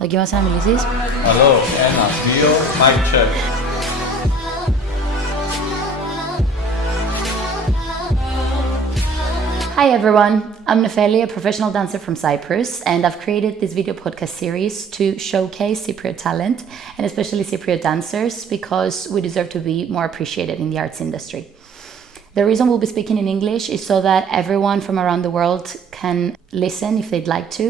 Δοκίμασαι να μιλήσεις. Hello, 1, 2, mic check. Hi everyone, I'm Nefeli, a professional dancer from Cyprus, and I've created this video podcast series to showcase Cypriot talent, and especially Cypriot dancers, because we deserve to be more appreciated in the arts industry. The reason we'll be speaking in English is so that everyone from around the world can listen if they'd like to,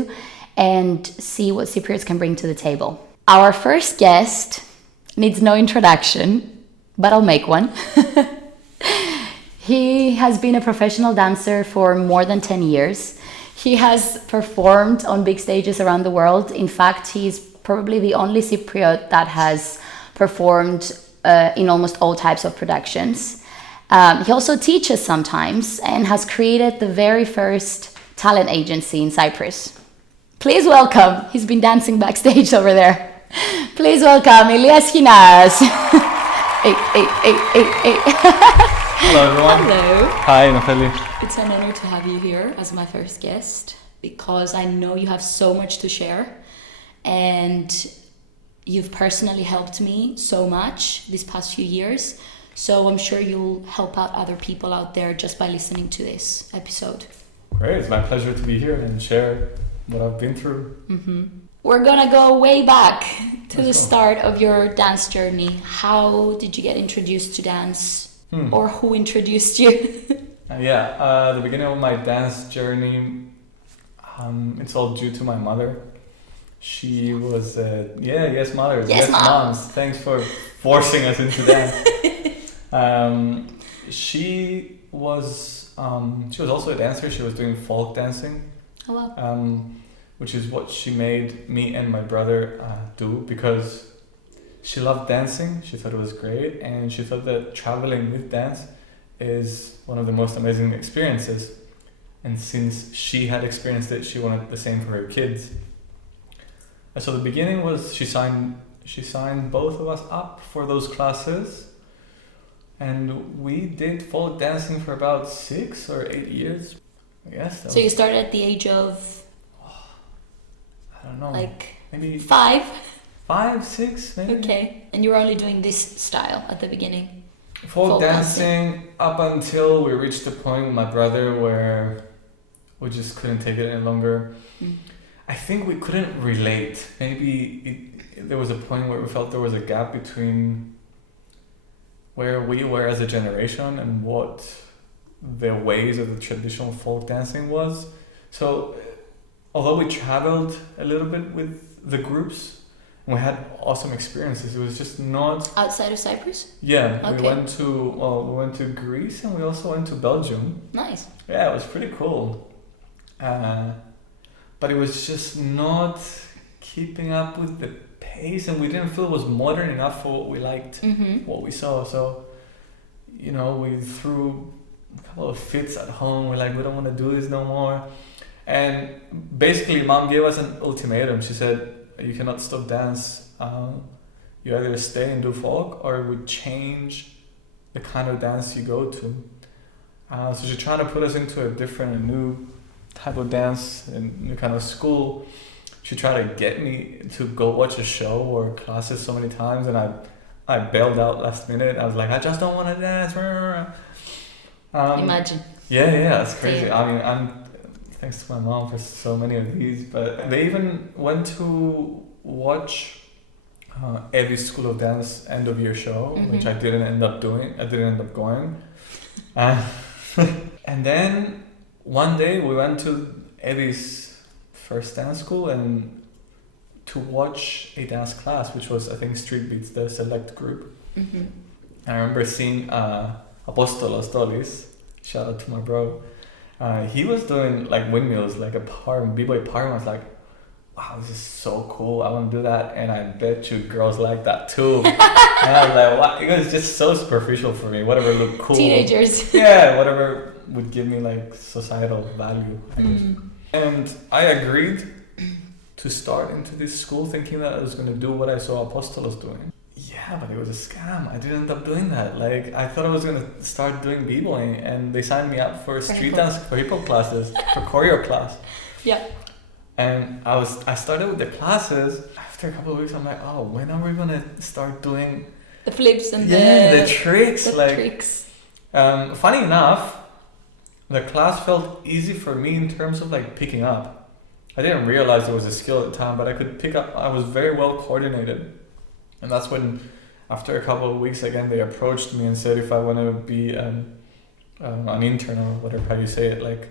and see what Cypriots can bring to the table. Our first guest needs no introduction, but I'll make one. He has been a professional dancer for more than 10 years. He has performed on big stages around the world. In fact, he's probably the only Cypriot that has performed in almost all types of productions. He also teaches sometimes and has created the very first talent agency in Cyprus. Please welcome, he's been dancing backstage over there. Please welcome Elias Schinas. Hello everyone. Hello. Hi Nefeli. It's an honor to have you here as my first guest because I know you have so much to share and you've personally helped me so much these past few years. So I'm sure you'll help out other people out there just by listening to this episode. Great, it's my pleasure to be here and share what I've been through. Mm-hmm. We're gonna go way back to the start of your dance journey. How did you get introduced to dance? Or who introduced you? The beginning of my dance journey, it's all due to my mother. She was, yes mothers, yes moms. Thanks for forcing us into dance. She was also a dancer. She was doing folk dancing. Oh, wow. Which is what she made me and my brother do because she loved dancing. She thought it was great, and she thought that traveling with dance is one of the most amazing experiences. And since she had experienced it, she wanted the same for her kids. And so the beginning was she signed both of us up for those classes, and we did folk dancing for about 6 or 8 years. I guess. So you started at the age of? I don't know. Like maybe 5? 5, 6, maybe. Okay, and you were only doing this style at the beginning? Folk dancing up until we reached the point with my brother where we just couldn't take it any longer. I think we couldn't relate. Maybe there was a point where we felt there was a gap between where we were as a generation and what the ways of the traditional folk dancing was. So although we traveled a little bit with the groups, and we had awesome experiences, it was just not... Outside of Cyprus? Yeah, okay. we went to Greece and we also went to Belgium. Nice. Yeah, it was pretty cool. But it was just not keeping up with the pace, and we didn't feel it was modern enough for what we liked, what we saw. So, we threw a couple of fits at home. We're like, we don't want to do this no more. And basically, Mom gave us an ultimatum. She said, you cannot stop dance. You either stay and do folk, or we change the kind of dance you go to. So she's trying to put us into a new type of dance, a new kind of school. She tried to get me to go watch a show or classes so many times, and I bailed out last minute. I was like, I just don't want to dance. Imagine. Yeah, it's crazy. Yeah. I mean, thanks to my mom for so many of these, but they even went to watch every School of Dance end of year show, which I didn't end up doing. I didn't end up going. And then one day we went to Eddie's first dance school and to watch a dance class, which was, I think, Street Beats, the select group. I remember seeing Apostolos Tolis, shout out to my bro. He was doing like windmills, like a b-boy parm. I was like, wow, this is so cool. I want to do that. And I bet you girls like that too. And I was like, what? It was just so superficial for me. Whatever looked cool. Teenagers. Yeah, whatever would give me like societal value, I guess. And I agreed to start into this school thinking that I was going to do what I saw Apostolos doing. Yeah, but it was a scam. I didn't end up doing that. Like, I thought I was going to start doing b-boying, and they signed me up for street dance, for hip-hop classes, for choreo class. Yeah. And I started with the classes. After a couple of weeks, I'm like, oh, when are we gonna start doing the flips and the tricks? Tricks. Funny enough, the class felt easy for me in terms of like picking up. I didn't realize there was a skill at the time, but I could pick up. I was very well coordinated, and that's when, after a couple of weeks, again they approached me and said if I want to be an intern or whatever how you say it, like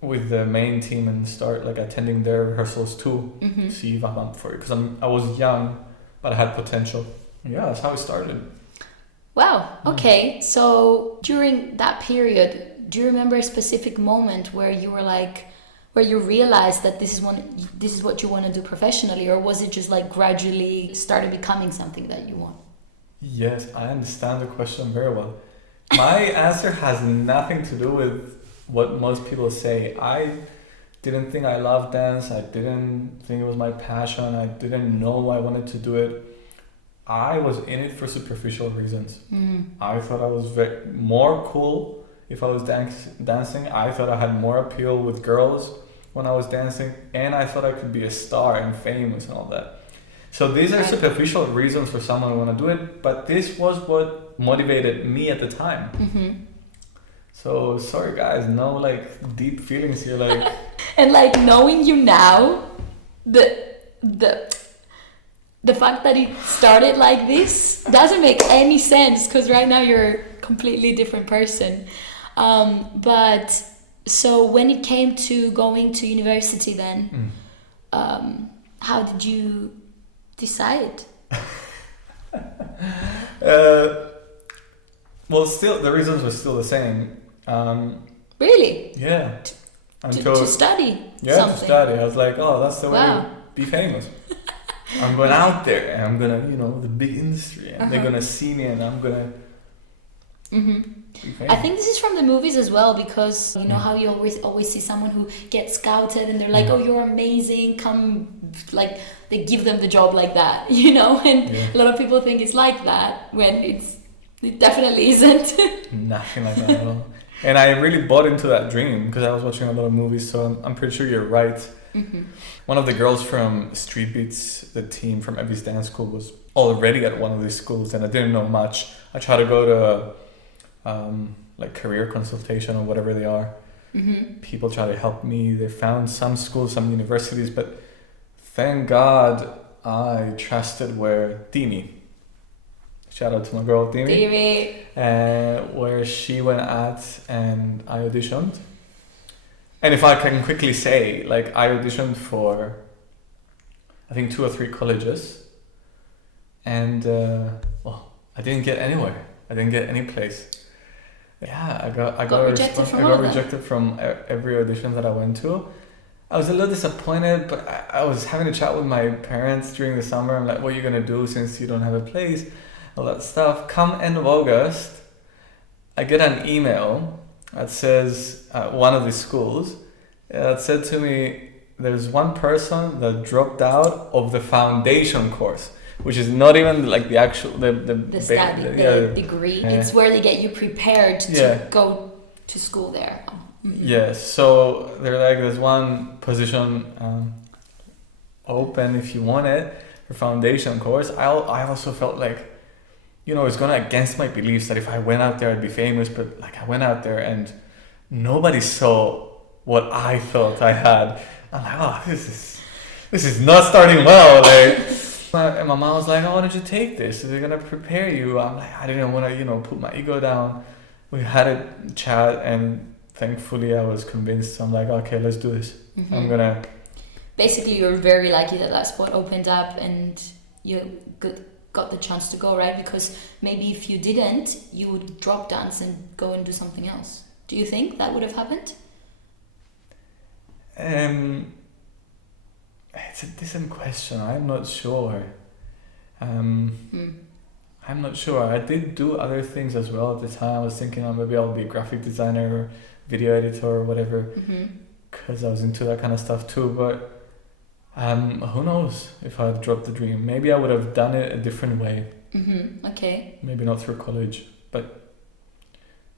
with the main team and start like attending their rehearsals too, see if I'm up for it, because I was young, but I had potential. Yeah, that's how it started. Wow. Okay. So during that period, do you remember a specific moment where you were like, where you realized that this is what you want to do professionally, or was it just like gradually started becoming something that you want? Yes, I understand the question very well. My answer has nothing to do with what most people say. I didn't think I loved dance. I didn't think it was my passion. I didn't know I wanted to do it. I was in it for superficial reasons. I thought I was more cool if I was dancing. I thought I had more appeal with girls when I was dancing, and I thought I could be a star and famous and all that. So these are superficial reasons for someone who want to do it, but this was what motivated me at the time. So sorry guys, no like deep feelings here, like. And like knowing you now, the fact that it started like this doesn't make any sense, because right now you're a completely different person. But so when it came to going to university then, how did you decide? Well, still the reasons were still the same. Really? Yeah. To study something? To study. I was like, oh, that's the way to be famous. I'm going out there and I'm gonna, the big industry, and they're gonna see me and I'm gonna be famous. I think this is from the movies as well, because you know how you always see someone who gets scouted and they're like, oh, you're amazing, come, like they give them the job like that, and a lot of people think it's like that when it definitely isn't. Nothing like that at all. And I really bought into that dream because I was watching a lot of movies, so I'm pretty sure you're right. One of the girls from Street Beats, the team from Evie's dance school, was already at one of these schools, and I didn't know much. I tried to go to like career consultation or whatever they are. People try to help me. They found some schools, some universities, but thank God I trusted where Dimi. Shout out to my girl Dimi. Where she went at, and I auditioned. And if I can quickly say, like, I auditioned for, I think 2 or 3 colleges, and I didn't get anywhere. I didn't get any place. Yeah, I got rejected from every audition that I went to. I was a little disappointed, but I was having a chat with my parents during the summer. I'm like, what are you gonna do since you don't have a place? All that stuff. Come end of August, I get an email that says one of the schools that said to me, there's one person that dropped out of the foundation course, which is not even like the actual the degree. It's where they get you prepared to go to school there. Yes, so they're like, there's one position open if you want it for foundation course. I also felt like, it's gonna against my beliefs that if I went out there I'd be famous, but like I went out there and nobody saw what I thought I had. I'm like, oh, this is not starting well. Like, and my mom was like, oh, why don't you take this? They're gonna prepare you. I'm like, I didn't want to, put my ego down. We had a chat, and thankfully I was convinced. I'm like, okay, let's do this. I'm gonna. Basically, you're very lucky that spot opened up and you got the chance to go, right? Because maybe if you didn't, you would drop dance and go and do something else. Do you think that would have happened? It's a decent question. I'm not sure. I'm not sure. I did do other things as well at the time. I was thinking, maybe I'll be a graphic designer or video editor or whatever, because I was into that kind of stuff too. But who knows if I'd dropped the dream. Maybe I would have done it a different way. Okay. Maybe not through college, but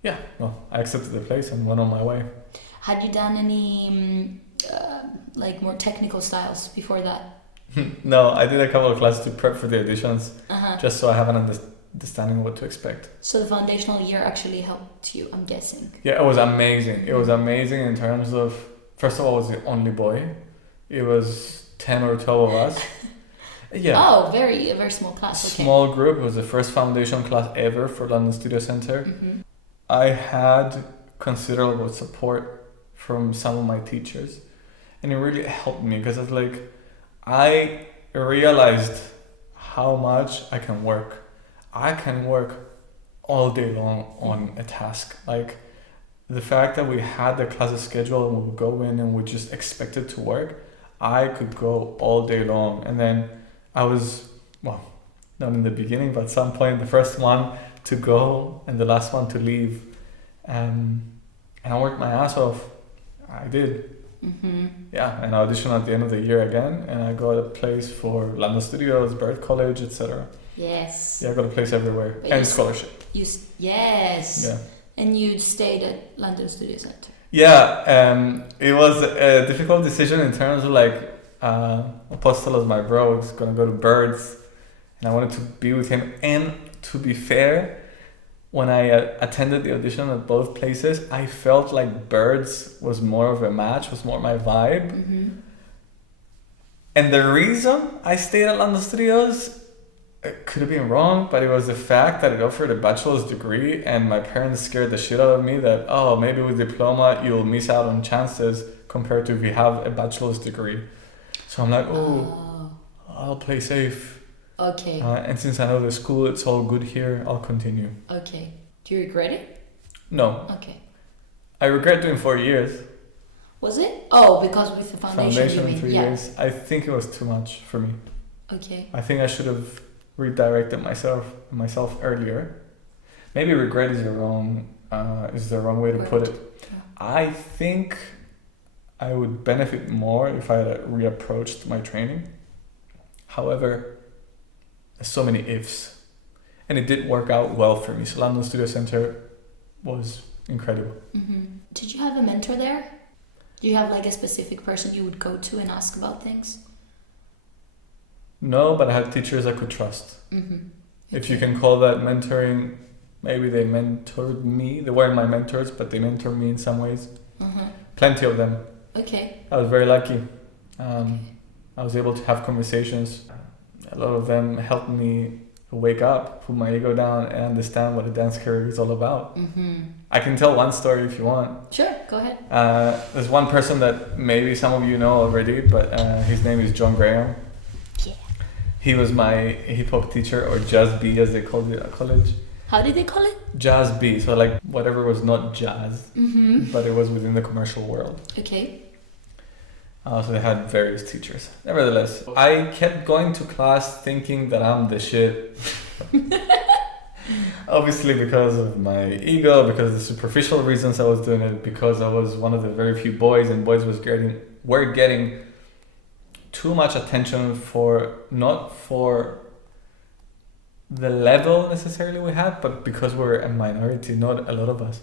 yeah, well, I accepted the place and went on my way. Had you done any like more technical styles before that? No, I did a couple of classes to prep for the auditions, Uh-huh. just so I have an understanding of what to expect. So the foundational year actually helped you, I'm guessing. Yeah, it was amazing. It was amazing in terms of, first of all, I was the only boy. It was 10 or 12 of us. Yeah. Oh, a very small class. Okay. Small group. It was the first foundation class ever for London Studio Centre. Mm-hmm. I had considerable support from some of my teachers, and it really helped me because it's like I realized how much I can work. I can work all day long on a task. Like the fact that we had the classes scheduled and we would go in and we just expected to work, I could go all day long. And then I was, well, not in the beginning, but at some point, the first one to go and the last one to leave. And I worked my ass off. I did. Mm-hmm. Yeah, and I auditioned at the end of the year again, and I got a place for London Studios, Bird College, etc. Yes. Yeah, I got a place everywhere. But And scholarship. Yes. Yeah. And you stayed at London Studio Centre. Yeah, it was a difficult decision in terms of like, Apostolos, my bro, was going to go to Birds, and I wanted to be with him. And to be fair, when I attended the audition at both places, I felt like Birds was more of a match, was more my vibe. Mm-hmm. And the reason I stayed at London Studios, it could have been wrong, but it was the fact that it offered a bachelor's degree, and my parents scared the shit out of me that, oh, maybe with diploma you'll miss out on chances compared to if you have a bachelor's degree. So I'm like, I'll play safe. Okay. And since I know the school, it's all good here, I'll continue. Okay. Do you regret it? No. Okay. I regret doing 4 years. Was it? Oh, because with the foundation, you mean? 3 years. I think it was too much for me. Okay. I think I should have redirected myself earlier. Maybe regret is the wrong way to put it. Yeah. I think I would benefit more if I had reapproached my training. However, there's so many ifs, and it did work out well for me. So London Studio Centre was incredible. Mm-hmm. Did you have a mentor there? Do you have like a specific person you would go to and ask about things? No, but I had teachers I could trust. Mm-hmm. If you can call that mentoring, maybe they mentored me. They weren't my mentors, but they mentored me in some ways. Mm-hmm. Plenty of them. Okay. I was very lucky. I was able to have conversations. A lot of them helped me wake up, put my ego down, and understand what a dance career is all about. Mm-hmm. I can tell one story if you want. Sure, go ahead. There's one person that maybe some of you know already, but his name is John Graham. Yeah. He was my hip hop teacher, or Jazz B as they called it at college. How did they call it? Jazz B, so like whatever was not jazz, Mm-hmm. but it was within the commercial world. Okay. So they had various teachers. Nevertheless, I kept going to class thinking that I'm the shit. Obviously because of my ego, because of the superficial reasons I was doing it, because I was one of the very few boys, and boys were getting too much attention not for the level necessarily we had, but because we're a minority, not a lot of us.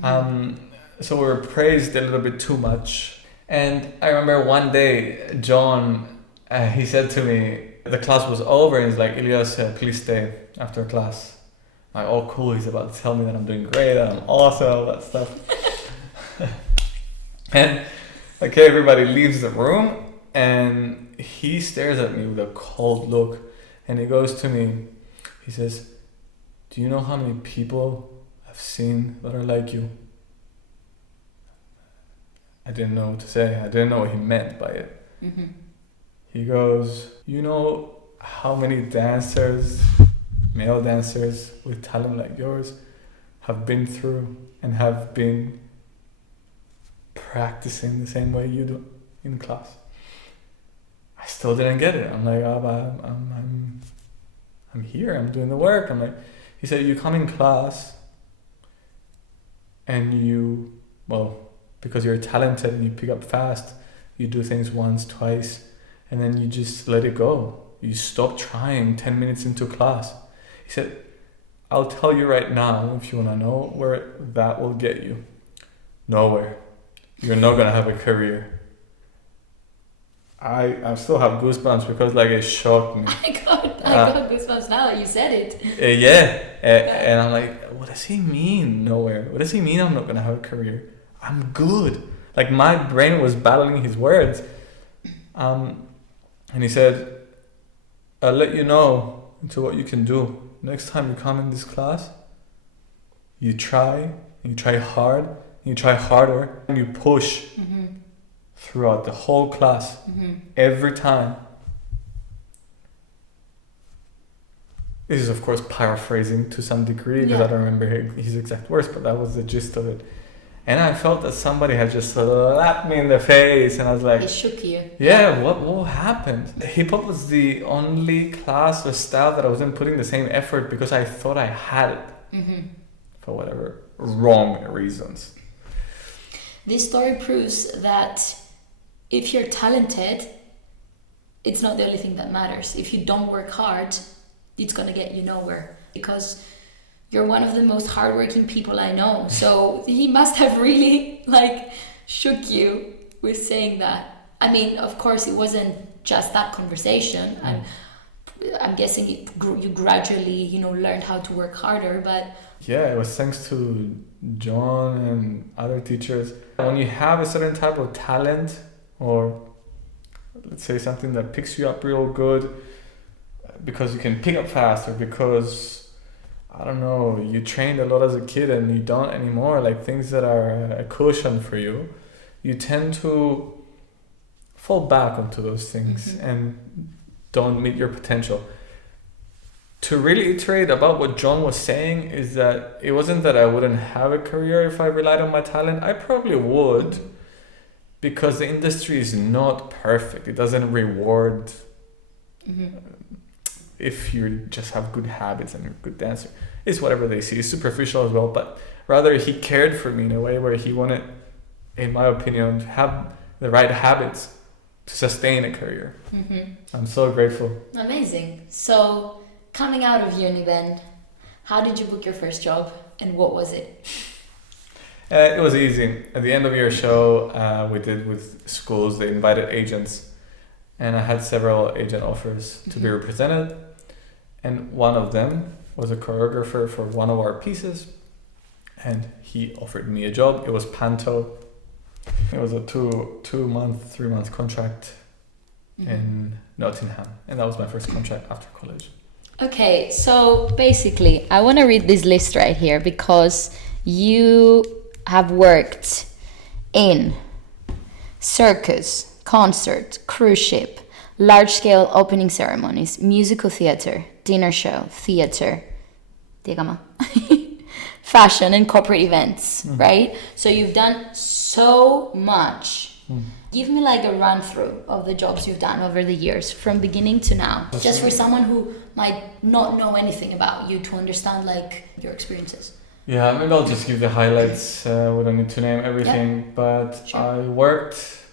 Mm-hmm. So we were praised a little bit too much. And I remember one day, John, he said to me, the class was over, and he's like, Elias, please stay after class. I'm like, oh, cool, he's about to tell me that I'm doing great, that I'm awesome, all that stuff. And, okay, everybody leaves the room, and he stares at me with a cold look, and he goes to me, he says, do you know how many people I've seen that are like you? I didn't know what to say. I didn't know what he meant by it. Mm-hmm. He goes, you know how many dancers, male dancers with talent like yours, have been through and have been practicing the same way you do in class? I still didn't get it. I'm like, I'm here. I'm doing the work. I'm like, he said, you come in class and because you're talented and you pick up fast, you do things once, twice, and then you just let it go. You stop trying 10 minutes into class. He said, I'll tell you right now, if you want to know where that will get you. Nowhere. You're not going to have a career. I still have goosebumps because like it shocked me. I got goosebumps now that you said it. And I'm like, what does he mean nowhere? What does he mean I'm not gonna have a career? I'm good. Like my brain was battling his words. And he said, I'll let you know into what you can do. Next time you come in this class, you try hard, and you try harder, and you push throughout the whole class, every time. This is of course paraphrasing to some degree because I don't remember his exact words, but that was the gist of it. And I felt that somebody had just slapped me in the face, and I was like, it shook you. Yeah, what happened? Hip hop was the only class or style that I wasn't putting the same effort because I thought I had it for whatever wrong reasons. This story proves that if you're talented, it's not the only thing that matters. If you don't work hard, it's gonna get you nowhere, because you're one of the most hardworking people I know. So he must have really like shook you with saying that. I mean, of course, it wasn't just that conversation. I'm guessing you gradually, learned how to work harder, but... Yeah, it was thanks to John and other teachers. When you have a certain type of talent, or let's say something that picks you up real good, because you can pick up fast, or because, I don't know, you trained a lot as a kid and you don't anymore, like things that are a cushion for you, you tend to fall back onto those things and don't meet your potential. To reiterate about what John was saying is that it wasn't that I wouldn't have a career if I relied on my talent. I probably would, because the industry is not perfect. It doesn't reward if you just have good habits and you're a good dancer. It's whatever they see. It's superficial as well, but rather he cared for me in a way where he wanted, in my opinion, to have the right habits to sustain a career. I'm so grateful. Amazing. So coming out of uni then, how did you book your first job and what was it? It was easy. At the end of your show, we did with schools, they invited agents, and I had several agent offers to be represented, and one of them was a choreographer for one of our pieces, and he offered me a job. It was Panto. It was a 3-month contract in Nottingham, and that was my first contract after college. Okay, so basically, I want to read this list right here because you have worked in circus, concert, cruise ship, large-scale opening ceremonies, musical theater, dinner show, theater, fashion and corporate events, right? So you've done so much. Give me like a run through of the jobs you've done over the years from beginning to now, just for someone who might not know anything about you to understand like your experiences. Yeah, maybe I'll just give the highlights. We don't need to name everything, but sure. I worked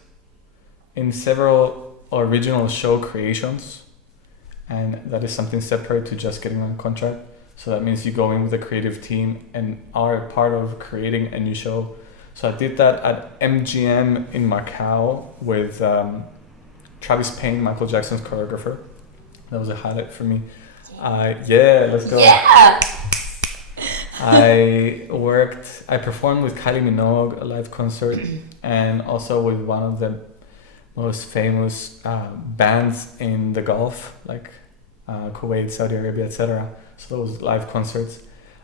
in several original show creations, and that is something separate to just getting on contract. So that means you go in with a creative team and are a part of creating a new show. So I did that at MGM in Macau with Travis Payne, Michael Jackson's choreographer. That was a highlight for me. Let's go. Yeah! I performed with Kylie Minogue, a live concert, and also with one of the most famous bands in the Gulf, like Kuwait, Saudi Arabia, etc. So those live concerts.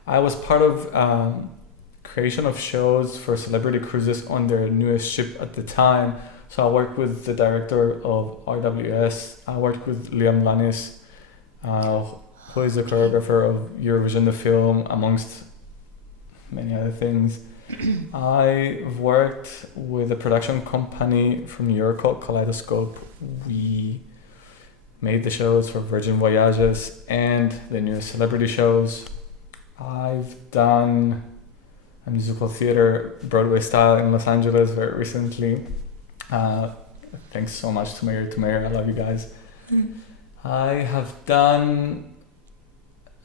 I was part of creation of shows for celebrity cruises on their newest ship at the time. So I worked with the director of RWS. I worked with Liam Lannis, who is the choreographer of Eurovision the film, amongst many other things. I've worked with a production company from New York called Kaleidoscope. We made the shows for Virgin Voyages and the newest celebrity shows. I've done a musical theater, Broadway style, in Los Angeles very recently. Thanks so much to Mayor. I love you guys. I have done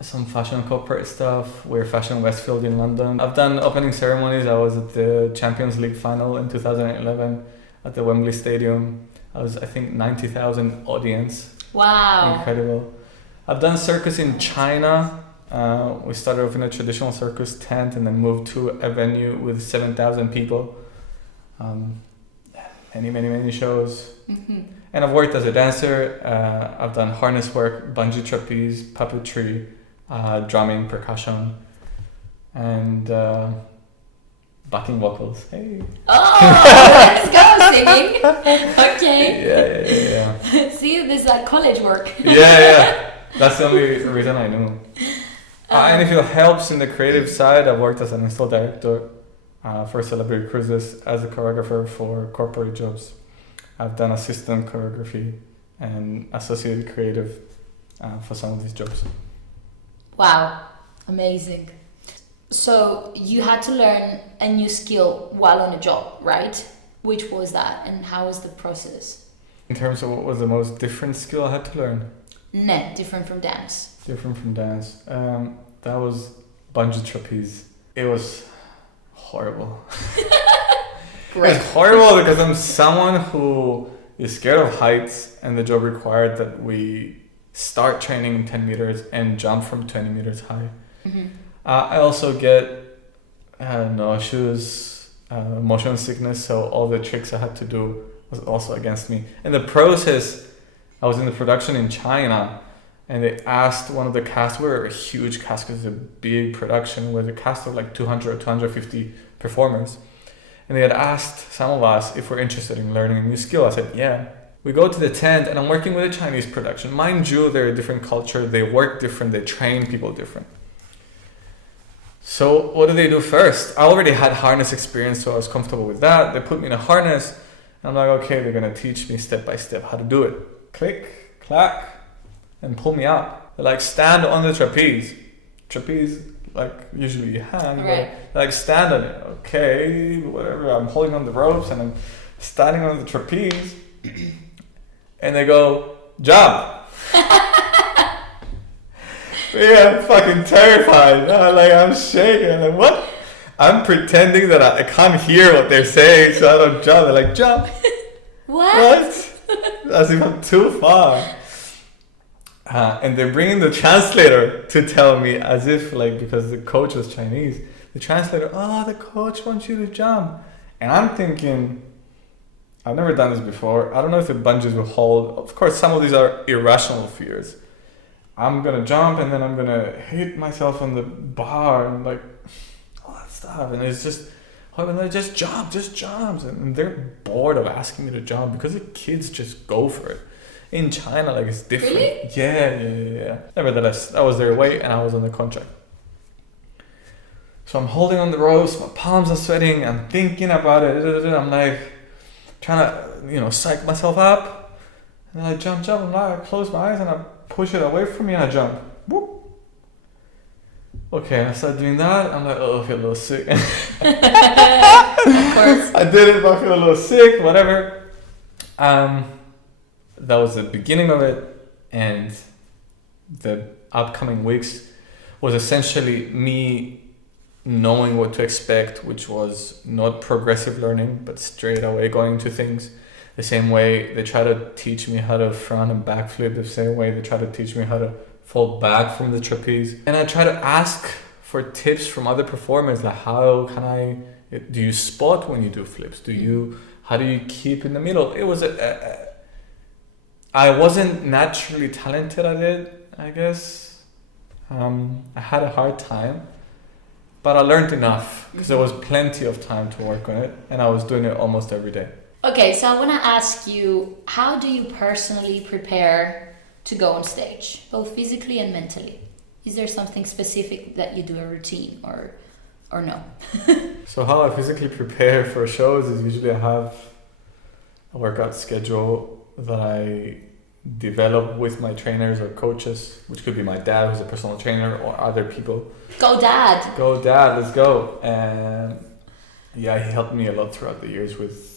some fashion corporate stuff. We're Fashion Westfield in London. I've done opening ceremonies. I was at the Champions League final in 2011 at the Wembley Stadium. I was, I think, 90,000 audience. Wow. Incredible. I've done circus in China. We started off in a traditional circus tent and then moved to a venue with 7,000 people. Many shows. Mm-hmm. And I've worked as a dancer. I've done harness work, bungee trapeze, puppetry, drumming, percussion, and backing vocals. Hey. Oh, let's go singing. Okay. Yeah. See, this is like college work. Yeah. That's the only reason I knew. And if it helps in the creative side, I've worked as an install director for celebrity cruises, as a choreographer for corporate jobs. I've done assistant choreography and associated creative for some of these jobs. Wow, amazing. So you had to learn a new skill while on a job, right? Which was that, and how was the process? In terms of what was the most different skill I had to learn? No, different from dance. Different from dance. That was bungee trapeze. It was horrible. Great. It's horrible because I'm someone who is scared of heights, and the job required that we start training in 10 meters and jump from 20 meters high. Mm-hmm. I also get nauseous, motion sickness, so all the tricks I had to do was also against me. In the process, I was in the production in China, and they asked one of the cast, we're a huge cast because it's a big production with a cast of like 200 or 250 performers. And they had asked some of us if we're interested in learning a new skill. I said, yeah. We go to the tent and I'm working with a Chinese production. Mind you, they're a different culture. They work different. They train people different. So what do they do first? I already had harness experience, so I was comfortable with that. They put me in a harness. And I'm like, okay, they're going to teach me step by step how to do it. Click, clack, and pull me up. They're like, stand on the trapeze. Trapeze, like usually you hang, right. But like stand on it. Okay, whatever. I'm holding on the ropes and I'm standing on the trapeze. And they go, jump. Yeah, I'm fucking terrified. I'm shaking. I'm like, what? I'm pretending that I can't hear what they're saying, so I don't jump. They're like, jump. What? As if I'm too far. And they're bringing the translator to tell me, as if like, because the coach was Chinese, the translator, the coach wants you to jump. And I'm thinking, I've never done this before. I don't know if the bungees will hold. Of course, some of these are irrational fears. I'm going to jump and then I'm going to hit myself on the bar and like all that stuff. And it's just, just jump. And they're bored of asking me to jump because the kids just go for it. In China, like it's different. Really? Yeah. Nevertheless, I was their weight and I was on the contract. So I'm holding on the ropes, my palms are sweating, I'm thinking about it. I'm like trying to, psych myself up. And then I jump. I'm like, I close my eyes and I push it away from me and I jump. Whoop. Okay, I start doing that. I'm like, I feel a little sick. Of course. I did it, but I feel a little sick, whatever. That was the beginning of it, and the upcoming weeks was essentially me knowing what to expect, which was not progressive learning, but straight away going to things. The same way they try to teach me how to front and back flip, the same way they try to teach me how to fall back from the trapeze. And I try to ask for tips from other performers, like do you spot when you do flips? How do you keep in the middle? It was I wasn't naturally talented at it, I guess. I had a hard time, but I learned enough because there was plenty of time to work on it, and I was doing it almost every day. Okay, so I want to ask you, how do you personally prepare to go on stage, both physically and mentally? Is there something specific that you do, a routine, or no? So how I physically prepare for shows is usually I have a workout schedule that I develop with my trainers or coaches, which could be my dad, who's a personal trainer, or other people. Go dad, let's go. And yeah, he helped me a lot throughout the years with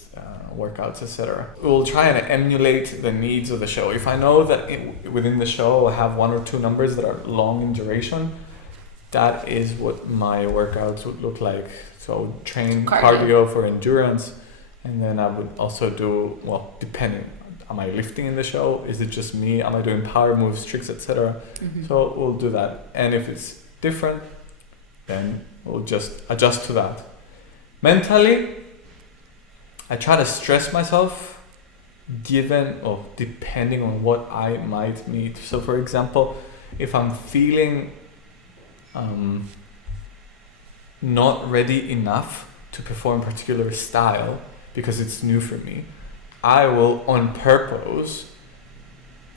workouts, etc. We'll try and emulate the needs of the show. If I know that within the show I have 1 or 2 numbers that are long in duration, that is what my workouts would look like. So I would train cardio for endurance, and then I would also do, depending, am I lifting in the show? Is it just me? Am I doing power moves, tricks, etc.? So we'll do that. And if it's different, then we'll just adjust to that. Mentally, I try to stress myself depending on what I might need. So for example, if I'm feeling not ready enough to perform a particular style because it's new for me, I will on purpose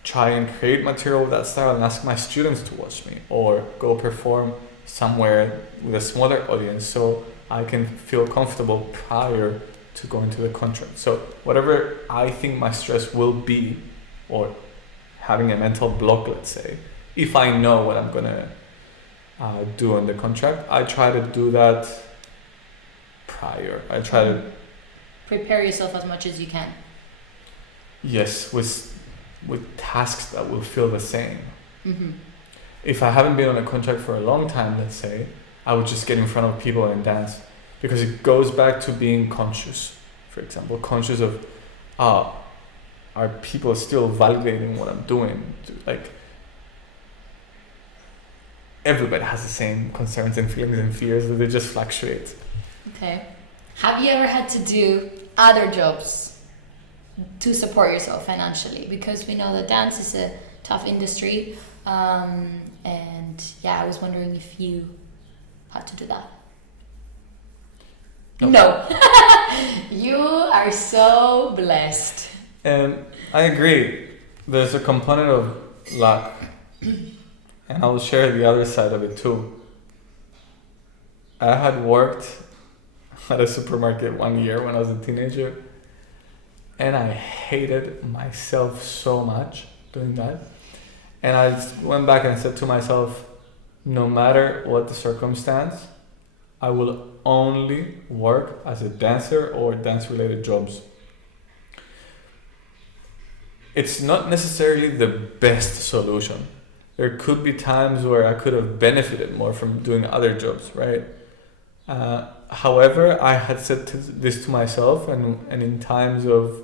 try and create material with that style and ask my students to watch me, or go perform somewhere with a smaller audience so I can feel comfortable prior to going to the contract. So whatever I think my stress will be, or having a mental block, let's say, if I know what I'm gonna do on the contract, I try to do that prior. I try to prepare yourself as much as you can. Yes, with tasks that will feel the same. If I haven't been on a contract for a long time, let's say, I would just get in front of people and dance, because it goes back to being conscious. For example, conscious of, are people still validating what I'm doing? Like, everybody has the same concerns and feelings and fears, that they just fluctuate. Okay. Have you ever had to do other jobs to support yourself financially? Because we know that dance is a tough industry, and yeah, I was wondering if you had to do that. No. You are so blessed. And I agree. There's a component of luck, and I'll share the other side of it too. I had worked at a supermarket 1 year when I was a teenager, and I hated myself so much doing that. And I went back and said to myself, no matter what the circumstance, I will only work as a dancer or dance-related jobs. It's not necessarily the best solution. There could be times where I could have benefited more from doing other jobs, right? However, I had said this to myself, and in times of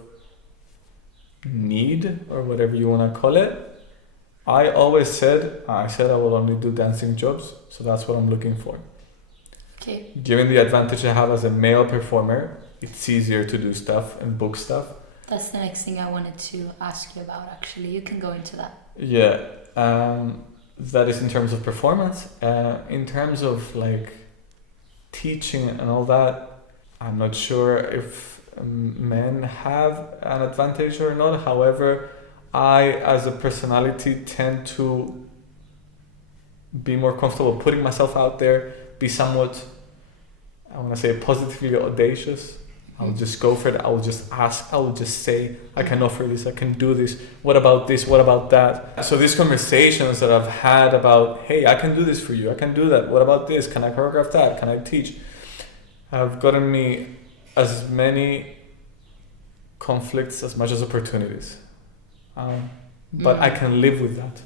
need, or whatever you want to call it, I always said I will only do dancing jobs, so that's what I'm looking for. Okay. Given the advantage I have as a male performer, it's easier to do stuff and book stuff. That's the next thing I wanted to ask you about, actually. You can go into that. Yeah, that is in terms of performance. In terms of like teaching and all that, I'm not sure if men have an advantage or not. However, I, as a personality, tend to be more comfortable putting myself out there, be somewhat, I want to say, positively audacious. I'll just go for it. I'll just ask. I'll just say, I can offer this. I can do this. What about this? What about that? So these conversations that I've had about, hey, I can do this for you. I can do that. What about this? Can I choreograph that? Can I teach? Have gotten me as many conflicts as much as opportunities. But I can live with that.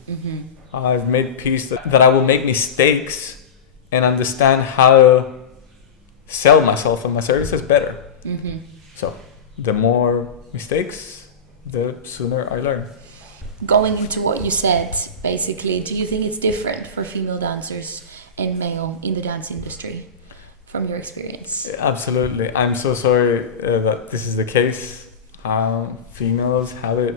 I've made peace that I will make mistakes and understand how to sell myself and my services better. So the more mistakes, the sooner I learn. Going into what you said, basically, do you think it's different for female dancers and male in the dance industry from your experience? Absolutely. I'm so sorry that this is the case. Females have it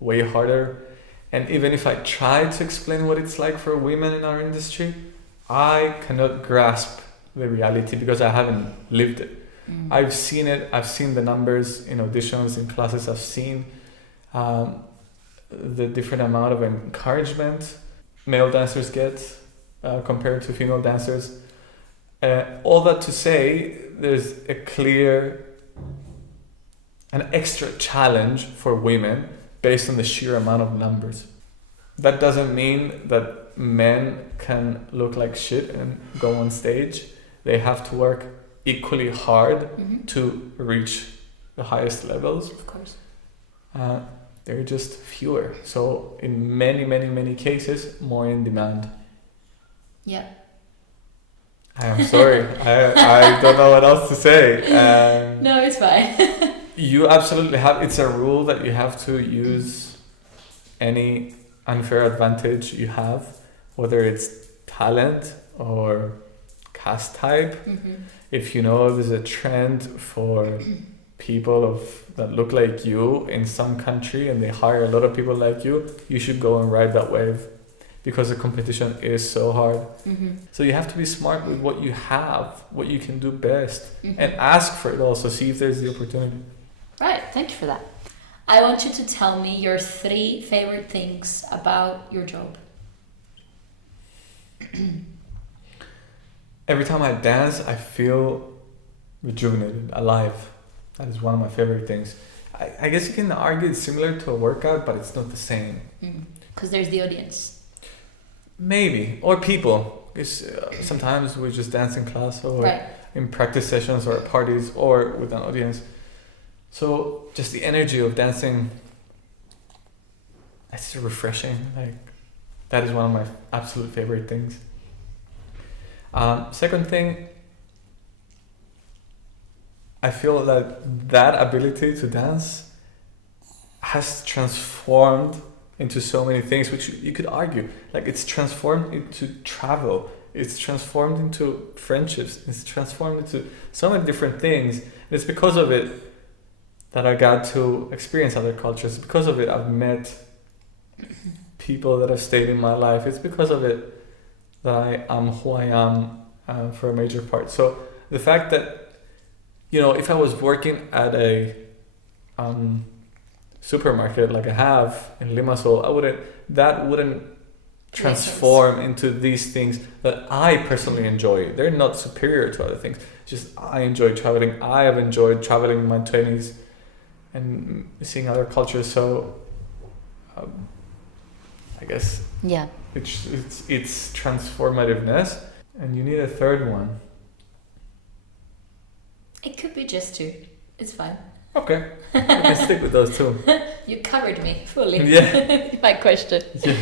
way harder. And even if I try to explain what it's like for women in our industry, I cannot grasp the reality because I haven't lived it. I've seen it. I've seen the numbers in auditions, in classes. I've seen the different amount of encouragement male dancers get compared to female dancers. All that to say, there's an extra challenge for women based on the sheer amount of numbers. That doesn't mean that men can look like shit and go on stage. They have to work equally hard to reach the highest levels. Of course. They're just fewer. So in many, many, many cases, more in demand. Yeah. I am sorry. I don't know what else to say. No, it's fine. You absolutely have. It's a rule that you have to use any unfair advantage you have, whether it's talent or caste type. If you know there's a trend for people that look like you in some country and they hire a lot of people like you should go and ride that wave, because the competition is so hard. So you have to be smart with what you have, what you can do best, and ask for it also. See if there's the opportunity. Right, thank you for that. I want you to tell me your 3 favorite things about your job. Every time I dance, I feel rejuvenated, alive. That is one of my favorite things. I guess you can argue it's similar to a workout, but it's not the same. Because there's the audience. Maybe. Or people. Sometimes we just dance in class or in practice sessions or at parties or with an audience. So just the energy of dancing, it's refreshing. Like, that is one of my absolute favorite things. Second thing, I feel that ability to dance has transformed into so many things, which you could argue. Like, it's transformed into travel. It's transformed into friendships. It's transformed into so many different things. And it's because of it that I got to experience other cultures. Because of it, I've met people that have stayed in my life. It's because of it that I am who I am for a major part. So the fact that, if I was working at a supermarket like I have in Limassol, that wouldn't transform into these things that I personally enjoy. They're not superior to other things. Just I enjoy traveling. I have enjoyed traveling in my 20s and seeing other cultures. So I guess it's transformativeness. And you need a third one. It could be just 2. It's fine. Okay. I can stick with those 2. You covered me fully. Yeah. My question. Yeah.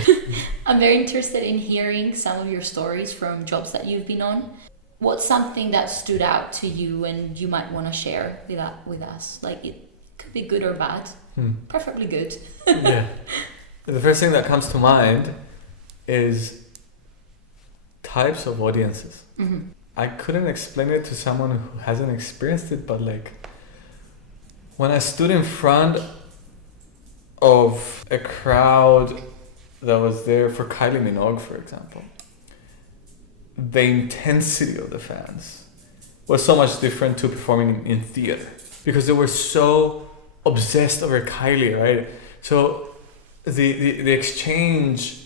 I'm very interested in hearing some of your stories from jobs that you've been on. What's something that stood out to you and you might want to share with us? Like, it could be good or bad. Preferably good. Yeah. The first thing that comes to mind is types of audiences. I couldn't explain it to someone who hasn't experienced it, but like, when I stood in front of a crowd that was there for Kylie Minogue, for example, the intensity of the fans was so much different to performing in theater, because they were so obsessed over Kylie, right? So the exchange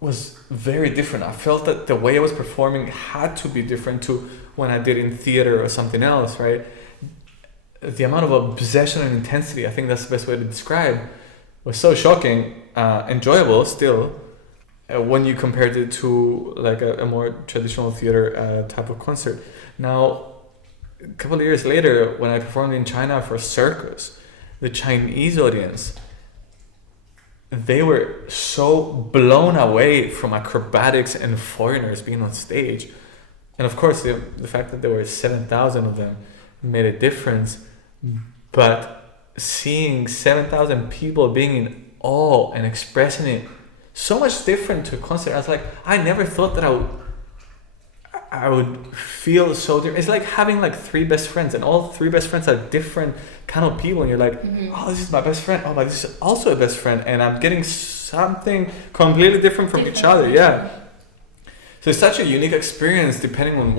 was very different. I felt that the way I was performing had to be different to when I did in theater or something else, right? The amount of obsession and intensity, I think that's the best way to describe, was so shocking, enjoyable still, when you compared it to like a more traditional theater type of concert. Now, a couple of years later, when I performed in China for circus, the Chinese audience, they were so blown away from acrobatics and foreigners being on stage. And of course, the fact that there were 7,000 of them made a difference. But seeing 7,000 people being in awe and expressing it so much different to a concert, I was like, I never thought that I would feel so different. It's like having like 3 best friends, and all 3 best friends are different kind of people, and you're like, oh, this is my best friend, oh, but this is also a best friend, and I'm getting something completely different from each other. Yeah. So it's such a unique experience depending on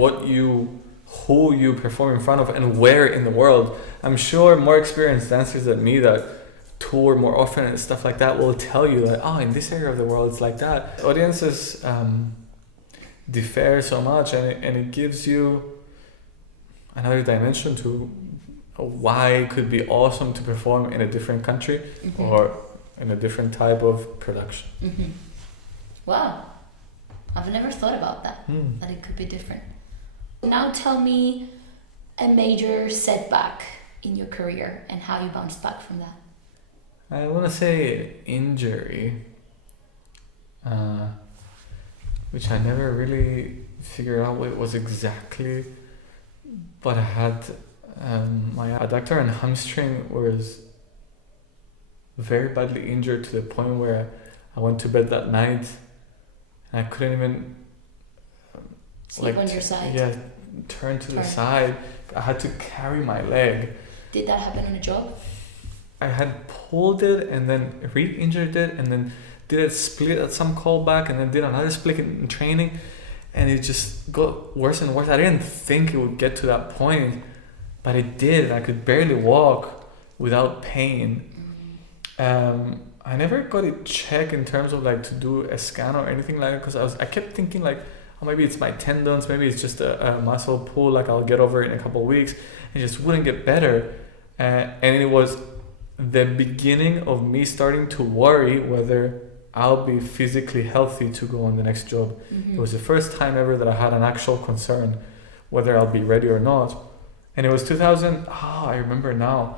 who you perform in front of and where in the world. I'm sure more experienced dancers than me that tour more often and stuff like that will tell you that, oh, in this area of the world it's like that. Audiences differ so much, and it gives you another dimension to why it could be awesome to perform in a different country or in a different type of production. Wow, I've never thought about that, that it could be different. Now tell me a major setback in your career and how you bounced back from that. I want to say injury, which I never really figured out what it was exactly, but I had My adductor and hamstring was very badly injured to the point where I went to bed that night and I couldn't even sleep on your side. Yeah, turn to the side. I had to carry my leg. Did that happen on a job? I had pulled it and then re-injured it and then did a split at some callback and then did another split in training, and it just got worse and worse. I didn't think it would get to that point, but it did. I could barely walk without pain. I never got it checked in terms of like to do a scan or anything like that, because I kept thinking like, oh, maybe it's my tendons, maybe it's just a muscle pull, like I'll get over it in a couple of weeks. It just wouldn't get better. And it was the beginning of me starting to worry whether I'll be physically healthy to go on the next job. Mm-hmm. It was the first time ever that I had an actual concern whether I'll be ready or not. And it was I remember now,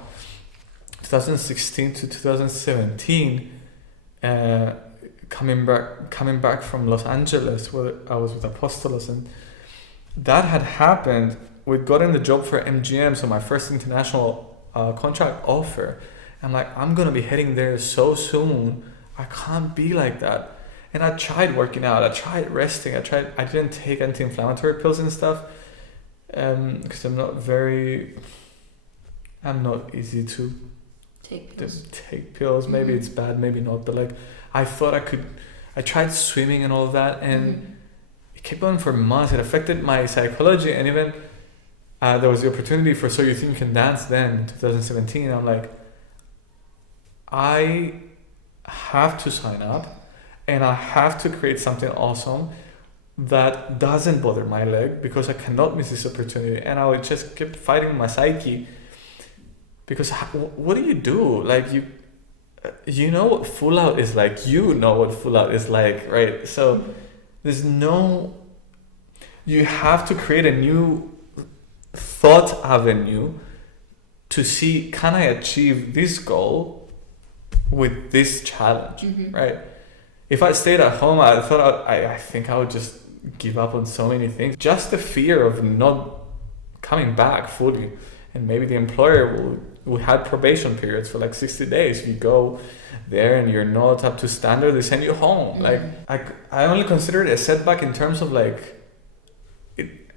2016 to 2017, coming back from Los Angeles, where I was with Apostolos, and that had happened. We'd gotten the job for MGM, so my first international contract offer. I'm like, I'm gonna be heading there so soon. I can't be like that. And I tried working out. I tried resting. I didn't take anti-inflammatory pills and stuff, because I'm not easy to take pills. Maybe it's bad, maybe not. But like, I thought I tried swimming and all of that, and it kept going for months. It affected my psychology, and even there was the opportunity for So You Think You Can Dance then in 2017. I'm like, I have to sign up and I have to create something awesome that doesn't bother my leg, because I cannot miss this opportunity. And I would just keep fighting my psyche, because what do you do? Like, you know what full out is like, right? So you have to create a new thought avenue to see, can I achieve this goal with this challenge, right? If I stayed at home, I think I would just give up on so many things. Just the fear of not coming back fully. And maybe the employer we had probation periods for like 60 days. You go there and you're not up to standard, they send you home. Like, I only consider it a setback in terms of like,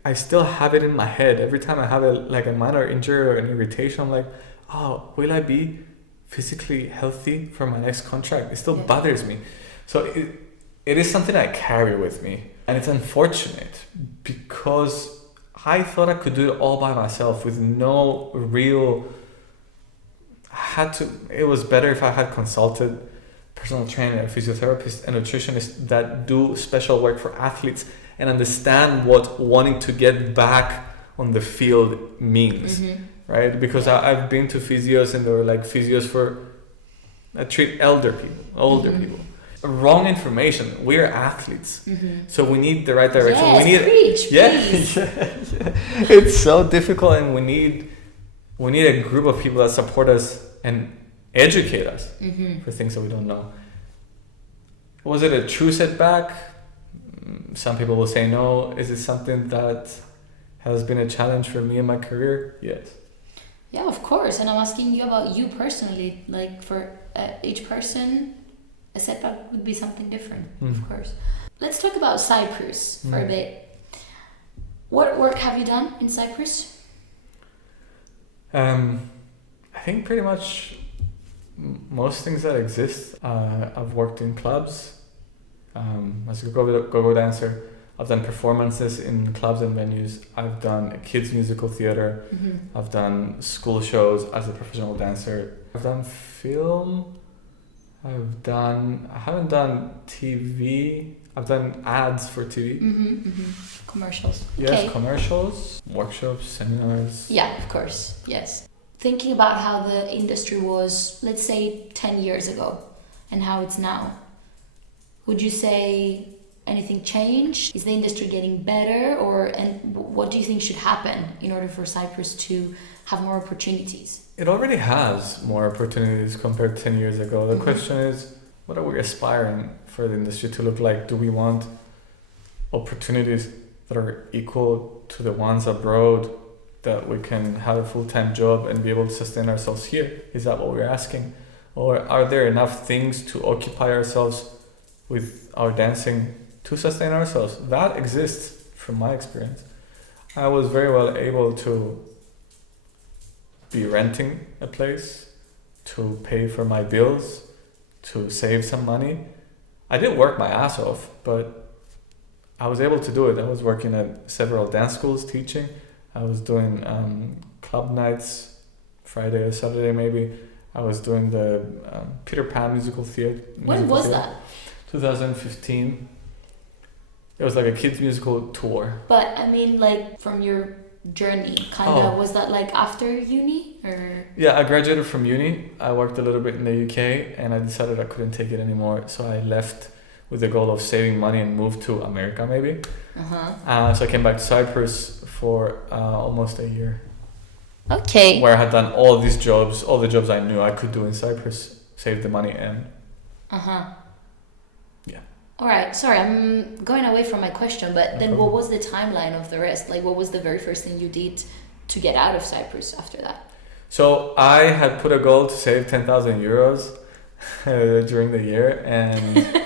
I still have it in my head. Every time I have a minor injury or an irritation, I'm like, oh, will I be physically healthy for my next contract? It still bothers me. So it is something I carry with me. And it's unfortunate, because I thought I could do it all by myself with no real... It was better if I had consulted personal trainer, a physiotherapist, and nutritionists that do special work for athletes and understand what wanting to get back on the field means, right? Because I've been to physios, and they were like physios I treat older people. Wrong information. We're athletes, so we need the right direction. Preach. It's so difficult, and we need a group of people that support us and educate us for things that we don't know. Was it a true setback? Some people will say no. Is it something that has been a challenge for me in my career? Yes. Yeah, of course. And I'm asking you about you personally. Like, for each person, a setback would be something different, of course. Let's talk about Cyprus for a bit. What work have you done in Cyprus? I think pretty much most things that exist. I've worked in clubs as a go-go dancer. I've done performances in clubs and venues. I've done kids musical theater. I've done school shows as a professional dancer. I've done film. I haven't done TV. I've done ads for TV. Commercials. Yes, commercials, workshops, seminars. Yeah, of course. Yes. Thinking about how the industry was, let's say, 10 years ago and how it's now, would you say anything changed? Is the industry getting better, and what do you think should happen in order for Cyprus to have more opportunities? It already has more opportunities compared to 10 years ago. The question is, what are we aspiring for the industry to look like? Do we want opportunities that are equal to the ones abroad that we can have a full-time job and be able to sustain ourselves here? Is that what we're asking? Or are there enough things to occupy ourselves with our dancing to sustain ourselves? That exists from my experience. I was very well able to be renting a place, to pay for my bills, to save some money. I did work my ass off, but I was able to do it. I was working at several dance schools teaching. I was doing club nights, Friday or Saturday maybe. I was doing the Peter Pan musical theater. When was that? 2015. It was like a kids musical tour. But I mean, like, from your journey, was that like after uni or? Yeah, I graduated from uni. I worked a little bit in the UK and I decided I couldn't take it anymore. So I left with the goal of saving money and moved to America maybe. So I came back to Cyprus for almost a year. Okay. Where I had done all these jobs, all the jobs I knew I could do in Cyprus, saved the money and... Yeah. Alright, sorry, I'm going away from my question, but then what was the timeline of the rest? Like, what was the very first thing you did to get out of Cyprus after that? So I had put a goal to save 10,000 euros during the year, and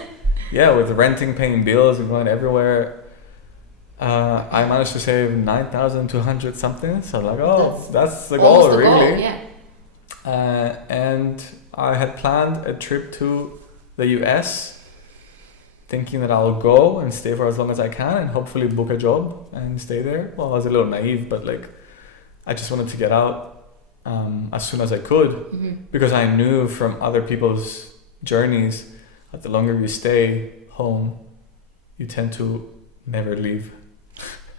yeah, with renting, paying bills, and going everywhere, I managed to save 9,200 something. So like, that's the goal, really. Goal, yeah. And I had planned a trip to the US, thinking that I'll go and stay for as long as I can and hopefully book a job and stay there. Well, I was a little naive, but like, I just wanted to get out as soon as I could, because I knew from other people's journeys that the longer you stay home, you tend to never leave.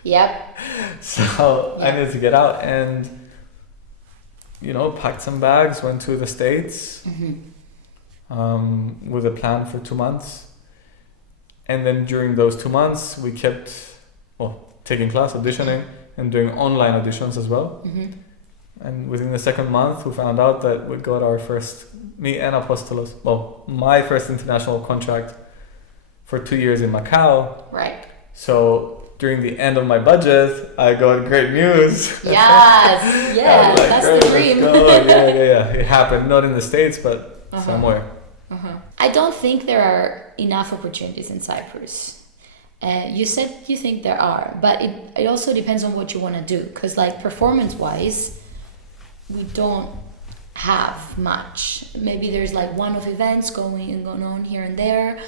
Yep. So I needed to get out and, packed some bags, went to the States with a plan for 2 months. And then during those 2 months, we kept taking class, auditioning, and doing online auditions as well. And within the second month, we found out that we got our first, me and Apostolos, my first international contract for 2 years in Macau. Right. So during the end of my budget, I got great news. Yes, yeah, that's the dream. Yeah. It happened, not in the States, but somewhere. I don't think there are enough opportunities in Cyprus. You said you think there are, but it also depends on what you want to do. Because like performance-wise, we don't have much. Maybe there's like one-off events going on here and there.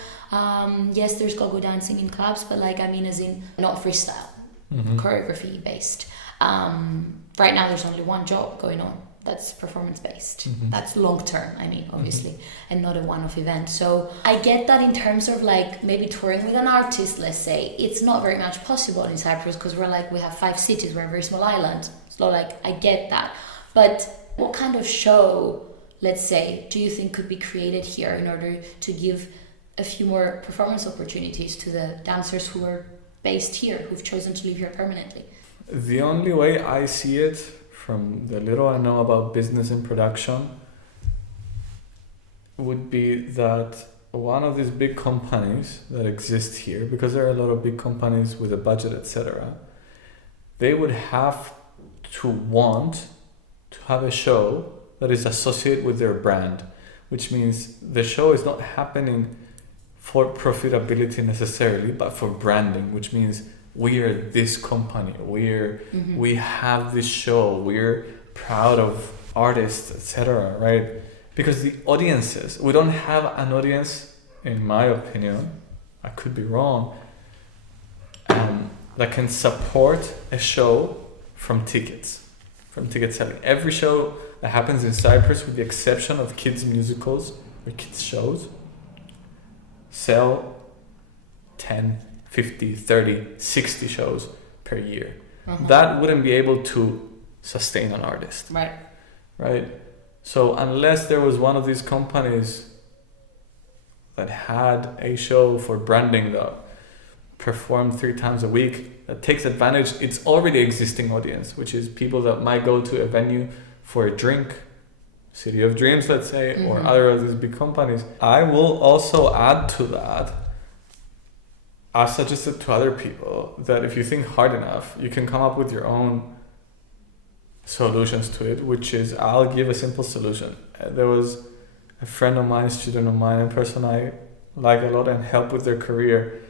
Yes, there's go-go dancing in clubs, but like, as in not freestyle, choreography based. Right now there's only one job going on that's performance based. That's long term, obviously, and not a one-off event. So I get that in terms of like maybe touring with an artist, let's say, it's not very much possible in Cyprus because we have 5 cities, we're a very small island. So like, I get that. But what kind of show, let's say, do you think could be created here in order to give a few more performance opportunities to the dancers who are based here, who've chosen to live here permanently? The only way I see it, from the little I know about business and production, would be that one of these big companies that exist here, because there are a lot of big companies with a budget, etc., they would have to want to have a show that is associated with their brand, which means the show is not happening for profitability necessarily, but for branding, which means we are this company, we have this show, we're proud of artists, etc., right? Because the audiences, we don't have an audience, in my opinion, I could be wrong, that can support a show from ticket selling. Every show that happens in Cyprus, with the exception of kids musicals or kids shows, sell 10, 50, 30, 60 shows per year. That wouldn't be able to sustain an artist. Right? So unless there was one of these companies that had a show for branding that performed 3 times a week, that takes advantage its already existing audience, which is people that might go to a venue for a drink, City of Dreams, let's say, or other of these big companies. I will also add to that, I suggested to other people that if you think hard enough, you can come up with your own solutions to it, which is, I'll give a simple solution. There was a friend of mine, a student of mine, a person I like a lot and help with their career.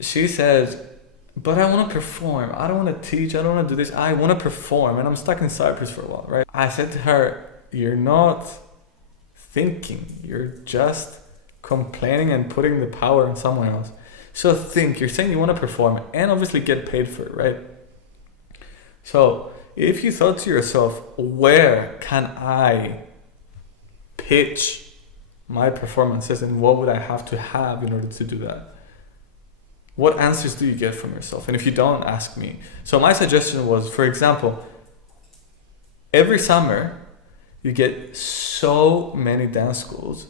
She said, but I want to perform. I don't want to teach. I don't want to do this. I want to perform. And I'm stuck in Cyprus for a while, right? I said to her, you're not thinking. You're just complaining and putting the power on someone else. So think, you're saying you want to perform and obviously get paid for it, right? So if you thought to yourself, where can I pitch my performances and what would I have to have in order to do that? What answers do you get from yourself? And if you don't, ask me. So my suggestion was, for example, every summer you get so many dance schools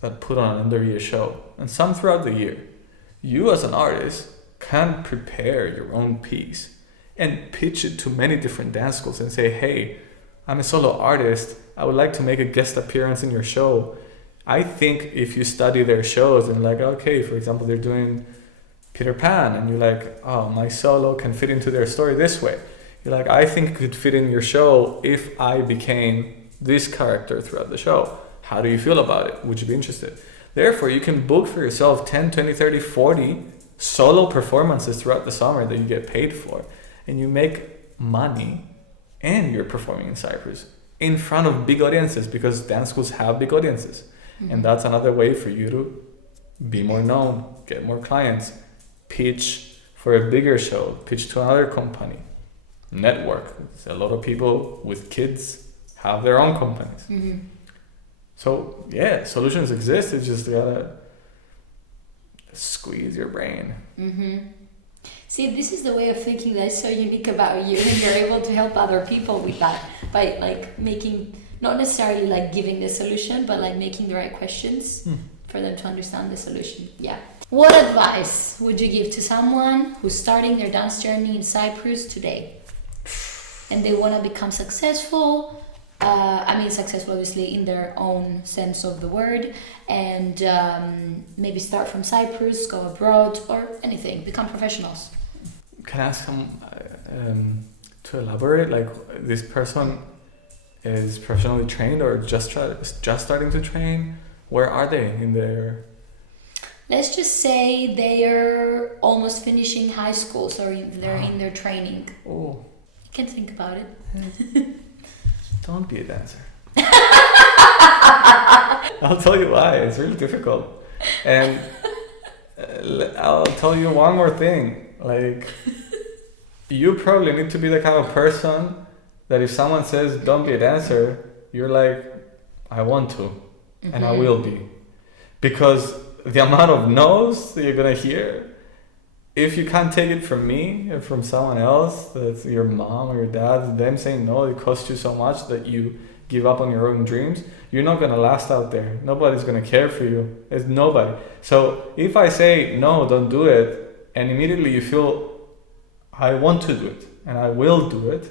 that put on an end-of-year show, and some throughout the year. You as an artist can prepare your own piece and pitch it to many different dance schools and say, hey, I'm a solo artist. I would like to make a guest appearance in your show. I think if you study their shows and like, okay, for example, they're doing Peter Pan and you're like, oh, my solo can fit into their story this way. You're like, I think it could fit in your show if I became this character throughout the show. How do you feel about it? Would you be interested? Therefore, you can book for yourself 10, 20, 30, 40 solo performances throughout the summer that you get paid for. And you make money and you're performing in Cyprus in front of big audiences, because dance schools have big audiences. Mm-hmm. And that's another way for you to be more known, get more clients, pitch for a bigger show, pitch to another company, network. A lot of people with kids have their own companies. Mm-hmm. So yeah, solutions exist. It's just gotta squeeze your brain. Mm-hmm. See, this is the way of thinking that's so unique about you, and you're able to help other people with that by like making, not necessarily like giving the solution, but like making the right questions for them to understand the solution. Yeah. What advice would you give to someone who's starting their dance journey in Cyprus today, and they want to become successful? Successful obviously in their own sense of the word, and maybe start from Cyprus, go abroad, or anything, become professionals. Can I ask to elaborate? Like, this person is professionally trained or just starting to train? Where are they in their... Let's just say they're almost finishing high school, so they're in their training. Oh. You can think about it. Don't be a dancer. I'll tell you why. It's really difficult. And I'll tell you one more thing. Like, you probably need to be the kind of person that if someone says, don't be a dancer, you're like, I want to. Mm-hmm. And I will be. Because the amount of no's that you're going to hear, if you can't take it from me or from someone else, that's your mom or your dad, them saying no, it costs you so much that you give up on your own dreams, you're not going to last out there. Nobody's going to care for you. There's nobody. So if I say, no, don't do it, and immediately you feel, I want to do it, and I will do it,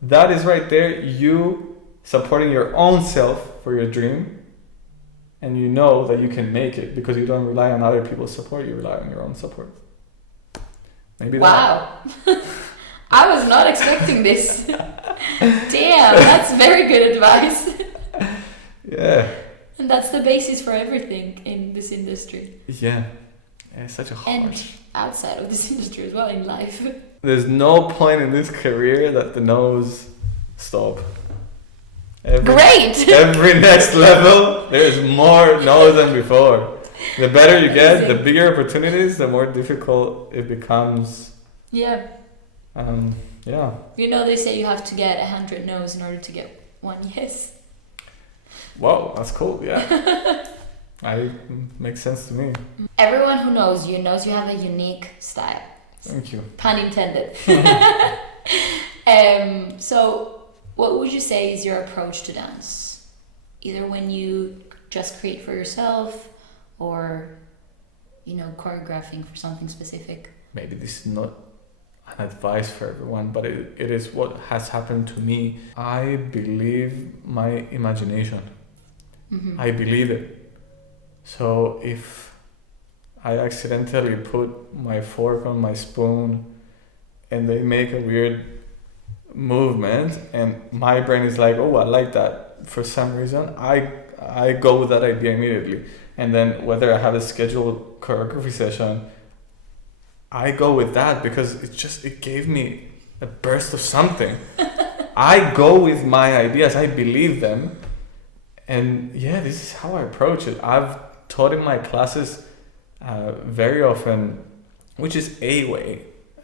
that is right there, you supporting your own self for your dream, and you know that you can make it because you don't rely on other people's support, you rely on your own support. Maybe wow. I was not expecting this. Damn, that's very good advice. Yeah. And that's the basis for everything in this industry. Yeah. It's such a hard... And outside of this industry as well, in life. There's no point in this career that the no's stop. Great! Every next level, there's more no's than before. The better you get, the bigger opportunities, the more difficult it becomes. Yeah. Yeah. You know, they say you have to get 100 no's in order to get one yes. Wow, that's cool. Yeah. Makes sense to me. Everyone who knows you knows you have a unique style. Thank you. Pun intended. So, what would you say is your approach to dance? Either when you just create for yourself, or, choreographing for something specific? Maybe this is not an advice for everyone, but it is what has happened to me. I believe my imagination. Mm-hmm. I believe it. So if I accidentally put my fork on my spoon and they make a weird movement and my brain is like, oh, I like that. For some reason, I go with that idea immediately. And then whether I have a scheduled choreography session, I go with that because it gave me a burst of something. I go with my ideas, I believe them. And yeah, this is how I approach it. I've taught in my classes very often, which is a way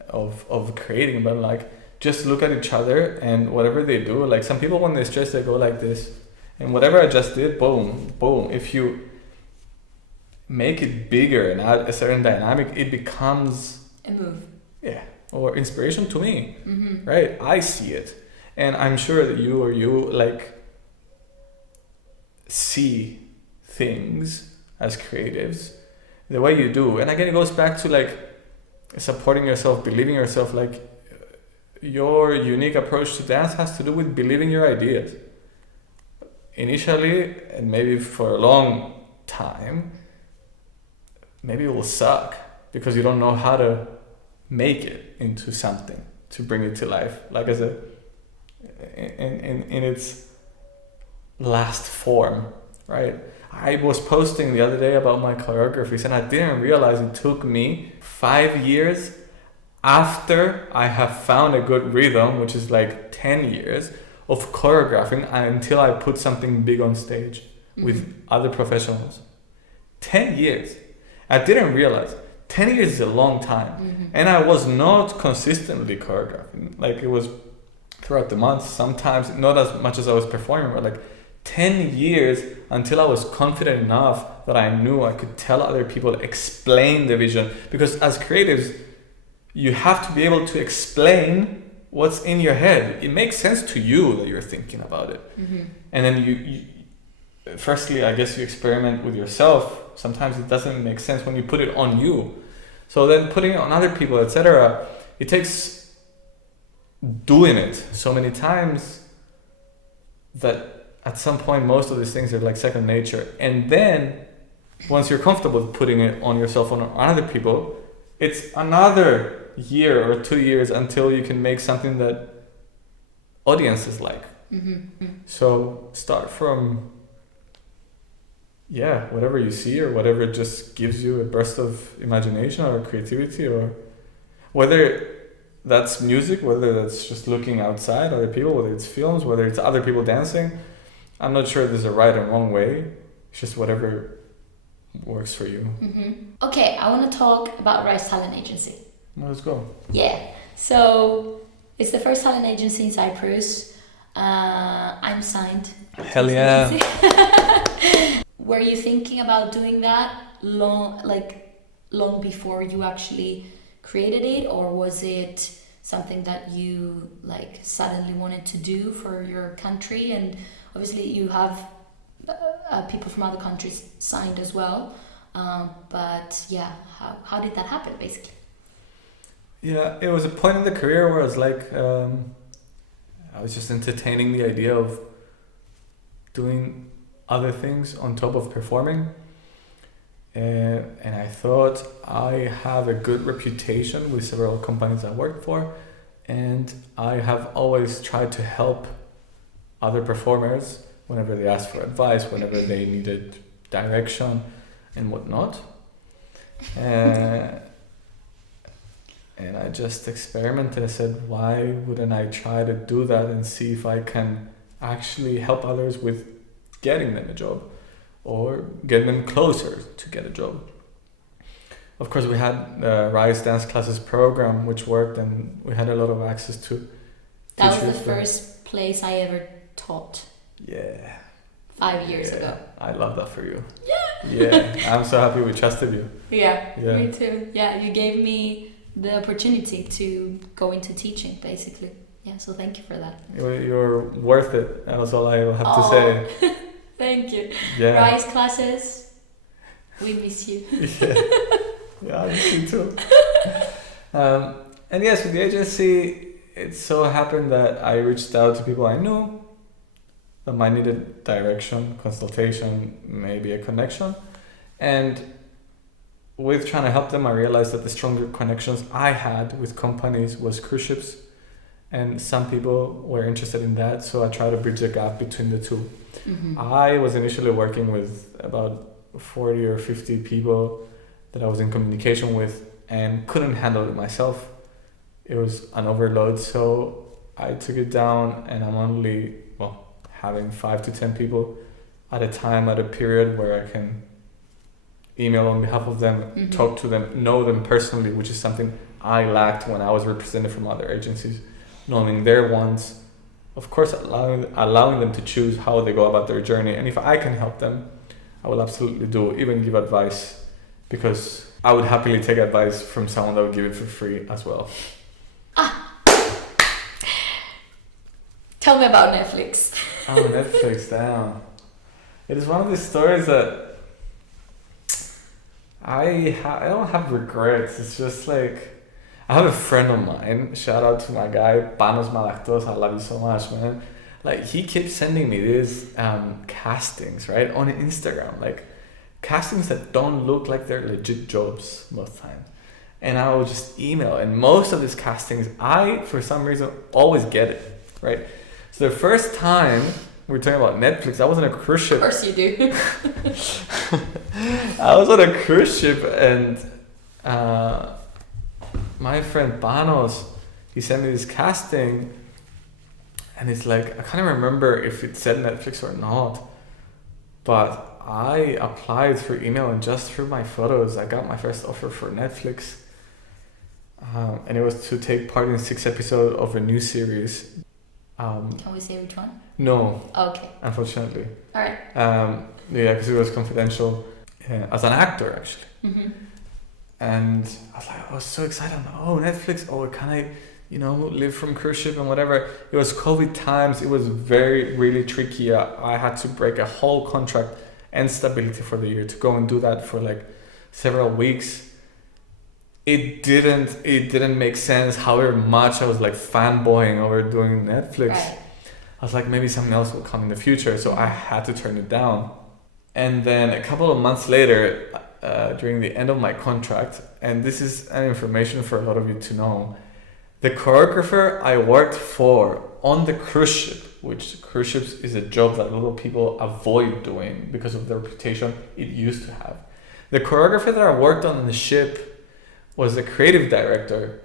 of creating, but like just look at each other and whatever they do, like some people when they stress, they go like this. And whatever I just did, boom, boom. If you make it bigger and add a certain dynamic, it becomes a move. Yeah, or inspiration to me, right? I see it. And I'm sure that you like see things as creatives the way you do. And again, it goes back to like supporting yourself, believing yourself. Like your unique approach to dance has to do with believing your ideas. Initially, and maybe for a long time, maybe it will suck because you don't know how to make it into something, to bring it to life, like as a in its last form, right? I was posting the other day about my choreographies and I didn't realize it took me 5 years after I have found a good rhythm, which is like 10 years of choreographing until I put something big on stage with other professionals. 10 years. I didn't realize 10 years is a long time. And I was not consistently choreographing. Like it was throughout the month, sometimes not as much as I was performing, but like 10 years until I was confident enough that I knew I could tell other people, explain the vision. Because as creatives, you have to be able to explain what's in your head. It makes sense to you that you're thinking about it. And then you firstly, I guess you experiment with yourself. Sometimes it doesn't make sense when you put it on you. So then putting it on other people, etc., it takes doing it so many times that at some point most of these things are like second nature. And then once you're comfortable with putting it on yourself, on other people, it's another year or 2 years until you can make something that audiences like. So start from whatever you see or whatever just gives you a burst of imagination or creativity, or whether that's music, whether that's just looking outside other people, whether it's films, whether it's other people dancing. I'm not sure there's a right and wrong way. It's just whatever works for you. Okay, I want to talk about Ryse Talent Agency. Well, let's go. Yeah, so it's the first talent agency in Cyprus. I'm signed. Hell yeah. Were you thinking about doing that long before you actually created it, or was it something that you like suddenly wanted to do for your country? And obviously you have people from other countries signed as well, but yeah, how did that happen basically? Yeah, it was a point in the career where I was like, I was just entertaining the idea of doing other things on top of performing. And I thought I have a good reputation with several companies I worked for, and I have always tried to help other performers whenever they asked for advice, whenever they needed direction and whatnot. And I just experimented. I said, why wouldn't I try to do that and see if I can actually help others with getting them a job or get them closer to get a job. Of course, we had the Ryse dance classes program, which worked, and we had a lot of access to. That was the first place I ever taught. Yeah. 5 years ago. I love that for you. Yeah. Yeah, I'm so happy we trusted you. Yeah, me too. Yeah, you gave me the opportunity to go into teaching, basically. Yeah, so thank you for that. You're worth it. That's all I have to say. Thank you. Yeah. Ryse classes, we miss you. Yeah, I miss you too. And yes, with the agency, it so happened that I reached out to people I knew that might need a direction, consultation, maybe a connection. And with trying to help them, I realized that the stronger connections I had with companies was cruise ships and some people were interested in that, so I tried to bridge the gap between the two. Mm-hmm. I was initially working with about 40 or 50 people that I was in communication with and couldn't handle it myself. It was an overload, so I took it down, and I'm only having 5 to 10 people at a time at a period where I can email on behalf of them, mm-hmm. talk to them, know them personally, which is something I lacked when I was represented from other agencies. Knowing their wants, of course, allowing them to choose how they go about their journey. And if I can help them, I will absolutely do, even give advice, because I would happily take advice from someone that would give it for free as well. Tell me about Netflix. Oh, Netflix, damn. It is one of these stories that I don't have regrets. It's just like, I have a friend of mine, shout out to my guy, Panos Malaktos, I love you so much, man. Like, he keeps sending me these castings, right, on Instagram, like castings that don't look like they're legit jobs most times. And I will just email, and most of these castings, I, for some reason, always get it, right? So the first time we're talking about Netflix, I was on a cruise ship. Of course you do. I was on a cruise ship, and my friend Panos, he sent me this casting, and it's like, I can't remember if it said Netflix or not, but I applied through email, and just through my photos, I got my first offer for Netflix. And it was to take part in 6 episodes of a new series. Can we say which one? No. Okay. Unfortunately. Alright. Yeah, because it was confidential. As an actor, actually. Mm-hmm. And I was so excited. I'm like, oh, Netflix. Oh, can I, live from cruise ship and whatever. It was COVID times. It was really tricky. I had to break a whole contract and stability for the year to go and do that for like several weeks. It didn't make sense however much I was like fanboying over doing Netflix. Right. I was like, maybe something else will come in the future, so I had to turn it down. And then a couple of months later, during the end of my contract, and this is an information for a lot of you to know, the choreographer I worked for on the cruise ship, which cruise ships is a job that a lot of people avoid doing because of the reputation it used to have. The choreographer that I worked on the ship was the creative director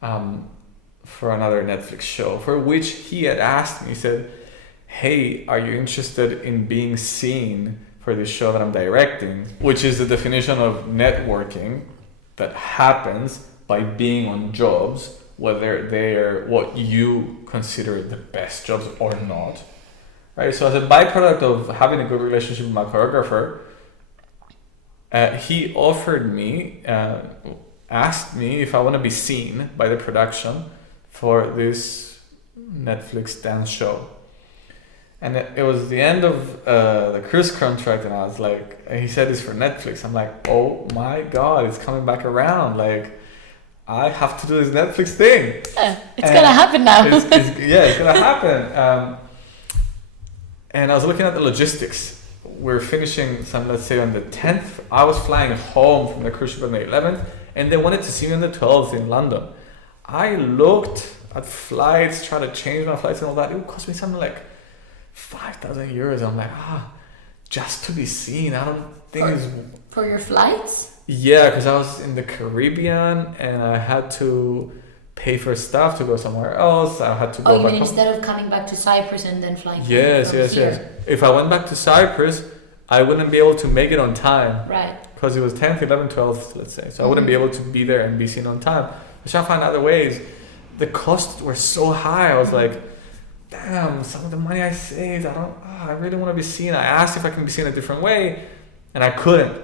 for another Netflix show, for which he had asked me, he said, hey, are you interested in being seen for this show that I'm directing? Which is the definition of networking that happens by being on jobs, whether they're what you consider the best jobs or not. Right? So as a byproduct of having a good relationship with my choreographer, he offered me, asked me if I want to be seen by the production for this Netflix dance show. And it was the end of the cruise contract, and I was like, he said it's for Netflix. I'm like, oh my God, it's coming back around. Like, I have to do this Netflix thing. It's going to happen now. it's going to happen. And I was looking at the logistics. We're finishing let's say on the 10th. I was flying home from the cruise ship on the 11th, and they wanted to see me on the 12th in London. I looked at flights, tried to change my flights and all that. It would cost me something like 5,000 euros. I'm like, just to be seen. I don't think for your flights? Yeah, because I was in the Caribbean and I had to pay for stuff to go somewhere else. I had to go you mean instead of coming back to Cyprus and then flying Yes. If I went back to Cyprus, I wouldn't be able to make it on time. Right. Because it was 10th, 11th, 12th, let's say. So I wouldn't be able to be there and be seen on time. I tried to find other ways. The costs were so high. I was like, damn, some of the money I saved, I really want to be seen. I asked if I can be seen a different way, and I couldn't.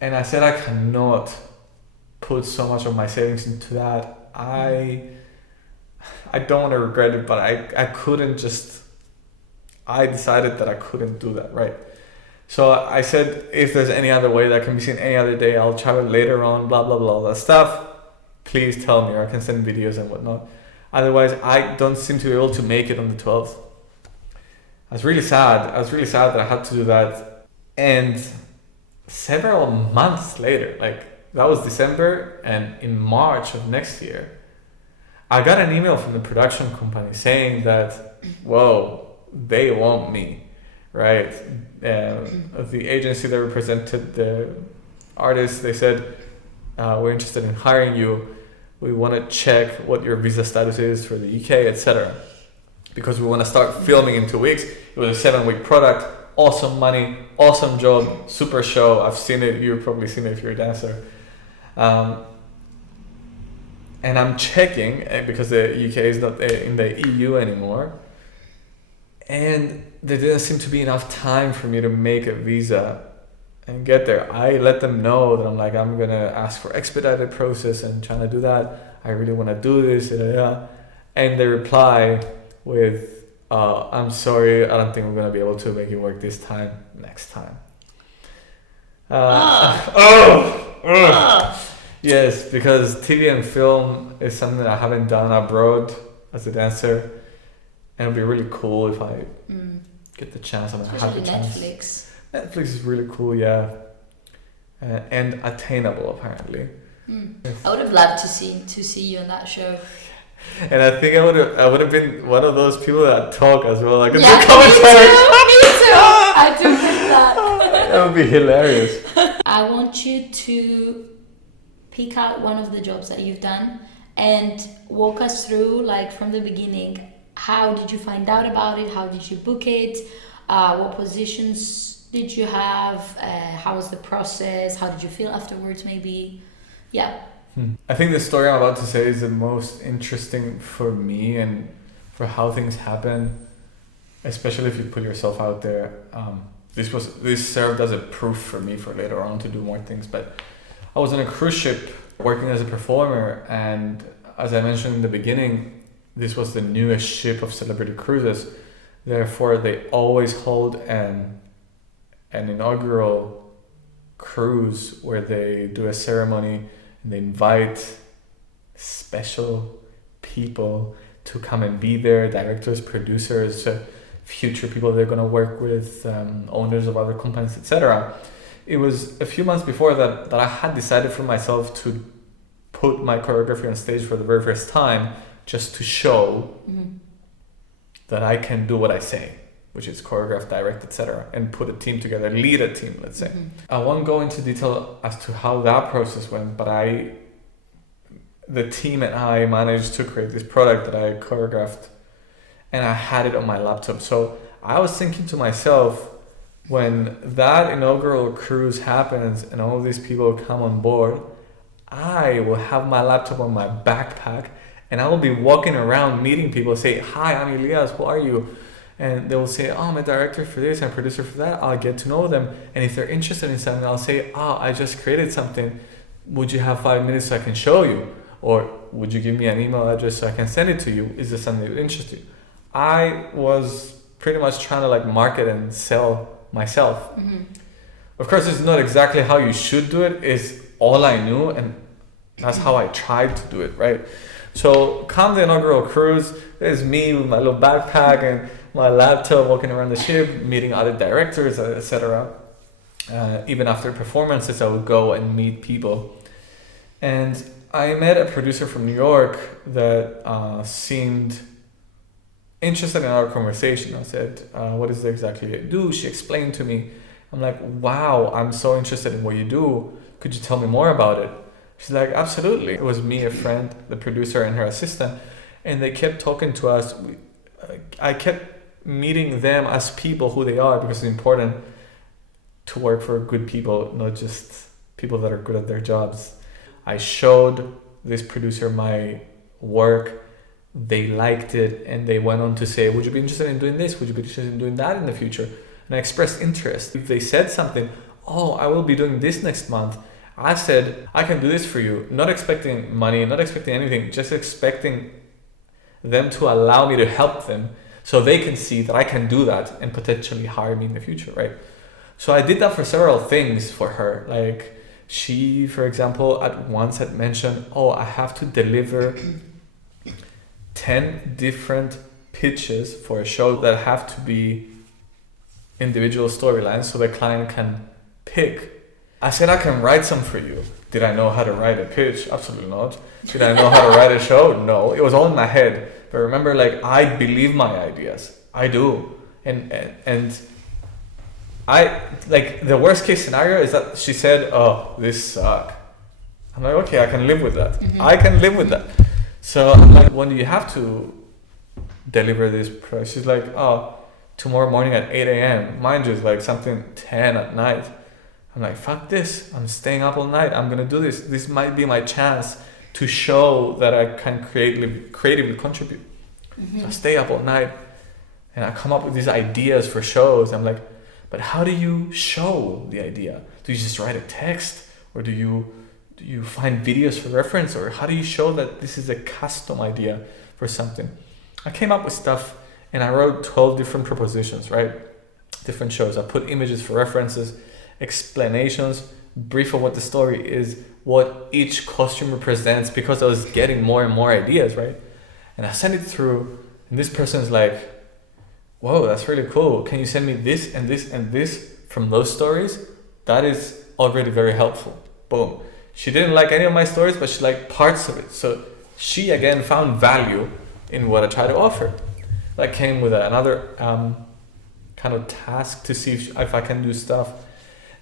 And I said I cannot put so much of my savings into that. I don't want to regret it, but I couldn't I decided that I couldn't do that, right? So I said, if there's any other way that can be seen any other day, I'll try it later on, blah, blah, blah, all that stuff. Please tell me, or I can send videos and whatnot. Otherwise, I don't seem to be able to make it on the 12th. I was really sad that I had to do that. And several months later, like that was December, and in March of next year, I got an email from the production company saying that, whoa, they want me, right? The agency that represented the artists, they said, we're interested in hiring you. We want to check what your visa status is for the UK, etc. Because we want to start filming in 2 weeks. It was a 7-week product, awesome money, awesome job, super show. I've seen it. You've probably seen it if you're a dancer. And I'm checking because the UK is not in the EU anymore. And there didn't seem to be enough time for me to make a visa and get there. I let them know that I'm going to ask for expedited process and trying to do that. I really want to do this. And they reply with, I'm sorry, I don't think we're going to be able to make it work this time, next time. Yes, because TV and film is something that I haven't done abroad as a dancer. And it'd be really cool if I get the chance. Especially Netflix. Netflix is really cool, yeah. And attainable, apparently. I would have loved to see you on that show. And I think I would have been one of those people that talk as well. Like in the Me commentaries. too. I do get that. That would be hilarious. I want you to pick out one of the jobs that you've done and walk us through, like, from the beginning. How did you find out about it? How did you book it? What positions did you have? How was the process? How did you feel afterwards, maybe? Yeah. I think the story I'm about to say is the most interesting for me and for how things happen, especially if you put yourself out there. This served as a proof for me for later on to do more things. But I was on a cruise ship working as a performer, and as I mentioned in the beginning, this was the newest ship of celebrity cruises. Therefore, they always hold an inaugural cruise where they do a ceremony and they invite special people to come and be there, directors, producers, future people they're going to work with, owners of other companies, etc. It was a few months before that I had decided for myself to put my choreography on stage for the very first time, just to show that I can do what I say, which is choreograph, direct, etc., and put a team together, lead a team, let's say. I won't go into detail as to how that process went, but the team and I managed to create this product that I choreographed, and I had it on my laptop. So I was thinking to myself, when that inaugural cruise happens and all these people come on board, I will have my laptop on my backpack and I will be walking around meeting people, say, hi, I'm Elias, who are you? And they will say, oh, I'm a director for this and producer for that. I'll get to know them. And if they're interested in something, I'll say, I just created something. Would you have 5 minutes so I can show you? Or would you give me an email address so I can send it to you? Is this something that interests you? I was pretty much trying to market and sell myself. Of course, it's not exactly how you should do it. It's all I knew, and that's how I tried to do it, right? So come the inaugural cruise, there's me with my little backpack and my laptop walking around the ship, meeting other directors, etc. Even after performances, I would go and meet people. And I met a producer from New York that seemed interested in our conversation. I said, what is it exactly you do? She explained to me. I'm like, wow, I'm so interested in what you do. Could you tell me more about it? She's like, absolutely. It was me, a friend, the producer, and her assistant. And they kept talking to us. I kept meeting them as people, who they are, because it's important to work for good people, not just people that are good at their jobs. I showed this producer my work. They liked it, and they went on to say, would you be interested in doing this? Would you be interested in doing that in the future? And I expressed interest. If they said something, I will be doing this next month, I said, I can do this for you, not expecting money, not expecting anything, just expecting them to allow me to help them so they can see that I can do that and potentially hire me in the future, right? So I did that for several things for her. Like, she, for example, at once had mentioned, I have to deliver 10 different pitches for a show that have to be individual storylines so the client can pick. I said I can write some for you. Did I know how to write a pitch? Absolutely not. Did I know how to write a show? No. It was all in my head. But remember, like, I believe my ideas. I do. And I, like, the worst case scenario is that she said, oh, this sucks. I'm like, okay, I can live with that. I can live with that. So I'm like, when do you have to deliver this price? She's like, oh, tomorrow morning at 8 a.m. Mind you, it's like something 10 at night. I'm like, fuck this. I'm staying up all night. I'm going to do this. This might be my chance to show that I can creatively contribute. So I stay up all night and I come up with these ideas for shows. I'm like, but how do you show the idea? Do you just write a text, or do you find videos for reference, or how do you show that this is a custom idea for something? I came up with stuff and I wrote 12 different propositions, right? Different shows. I put images for references, explanations, brief of what the story is, what each costume represents, because I was getting more and more ideas, right? And I sent it through, and this person's like, whoa, that's really cool. Can you send me this and this and this from those stories? That is already very helpful. Boom. She didn't like any of my stories, but she liked parts of it. So she, again, found value in what I tried to offer. That came with another kind of task to see if I can do stuff.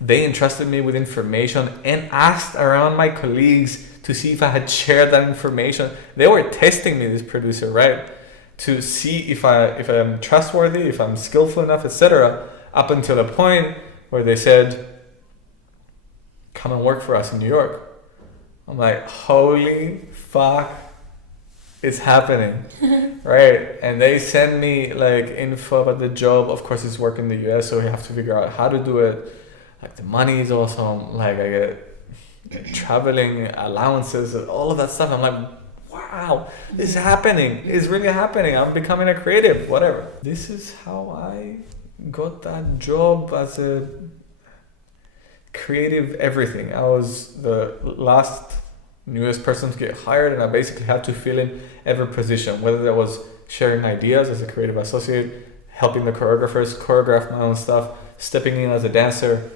They entrusted me with information and asked around my colleagues to see if I had shared that information. They were testing me, this producer, right? To see if I'm trustworthy, if I'm skillful enough, etc. Up until a point where they said, come and work for us in New York. I'm like, holy fuck, it's happening, right? And they send me like info about the job. Of course, it's work in the US, so we have to figure out how to do it. Like, the money is awesome. Like, I get traveling allowances, all of that stuff. I'm like, wow, this is happening. It's really happening. I'm becoming a creative, whatever. This is how I got that job as a creative everything. I was the last newest person to get hired, and I basically had to fill in every position, whether that was sharing ideas as a creative associate, helping the choreographers choreograph my own stuff, stepping in as a dancer,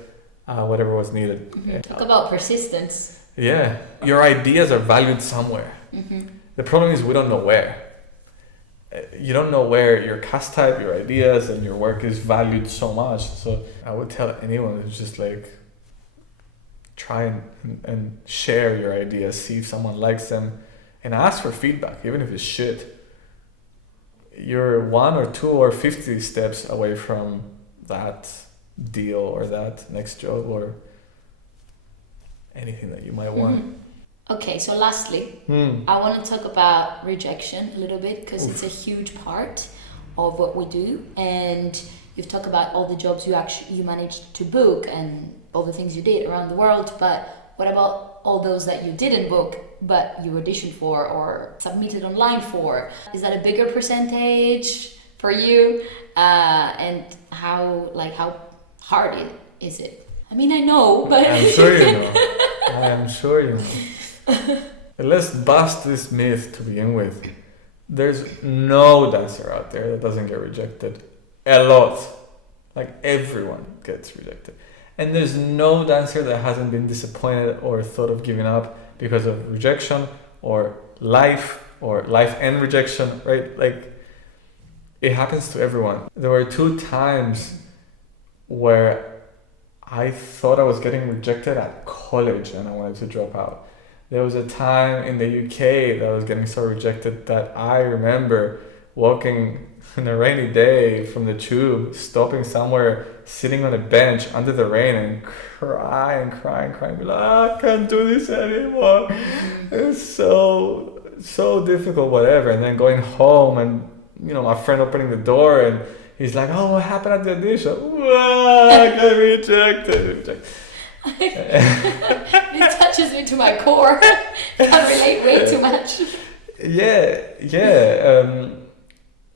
whatever was needed. Yeah. Talk about persistence. Yeah, your ideas are valued somewhere. The problem is we don't know where. You don't know where your cast type, your ideas, and your work is valued so much. So I would tell anyone who's just like, try and share your ideas, see if someone likes them, and ask for feedback, even if it's shit. You're 1 or 2 or 50 steps away from that deal or that next job or anything that you might want. Okay, so lastly, I want to talk about rejection a little bit, because it's a huge part of what we do, and you've talked about all the jobs you managed to book and all the things you did around the world, but what about all those that you didn't book but you auditioned for or submitted online for? Is that a bigger percentage for you? And how hard is it? I mean, I know, but I'm sure you know. I am sure you know. Let's bust this myth to begin with. There's no dancer out there that doesn't get rejected. A lot. Like, everyone gets rejected. And there's no dancer that hasn't been disappointed or thought of giving up because of rejection or life and rejection, right? Like, it happens to everyone. There were 2 times where I thought I was getting rejected at college and I wanted to drop out. There was a time in the UK that I was getting so rejected that I remember walking on a rainy day from the tube, stopping somewhere, sitting on a bench under the rain and crying, be like, I can't do this anymore. It's so difficult, whatever. And then going home and, my friend opening the door and he's like, oh, what happened at the audition? I got rejected. It touches me to my core. Can't relate way too much. Yeah.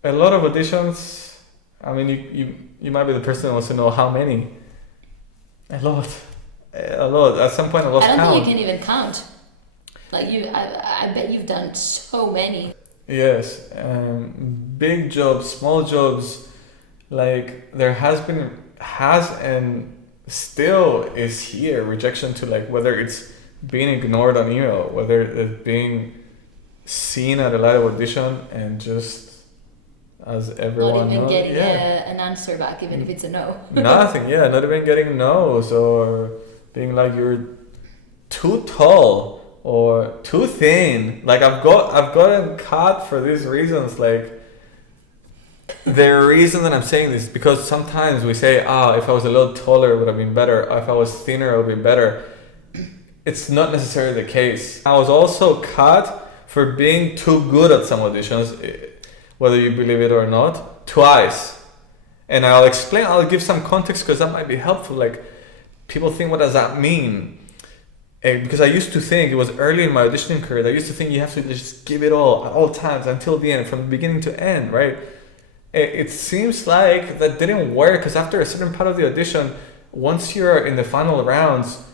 A lot of auditions. I mean, you might be the person who wants to know how many. A lot. At some point, I lost count. I don't think you can even count. Like I bet you've done so many. Yes, big jobs, small jobs. Like, there has and still is here. Rejection to like whether it's being ignored on email, whether it's being seen at a live audition and just as everyone not even knows, getting an answer back, even if it's a no. Nothing, not even getting no's, or being like you're too tall or too thin. Like I've gotten cut for these reasons. Like the reason that I'm saying this is because sometimes we say, if I was a little taller it would have been better. If I was thinner it would be better. It's not necessarily the case. I was also cut for being too good at some auditions, whether you believe it or not, twice. And I'll give some context because that might be helpful. Like people think, what does that mean? Because I used to think, it was early in my auditioning career, I used to think you have to just give it all at all times until the end, from the beginning to end, right? It seems like that didn't work because after a certain part of the audition, once you're in the final rounds,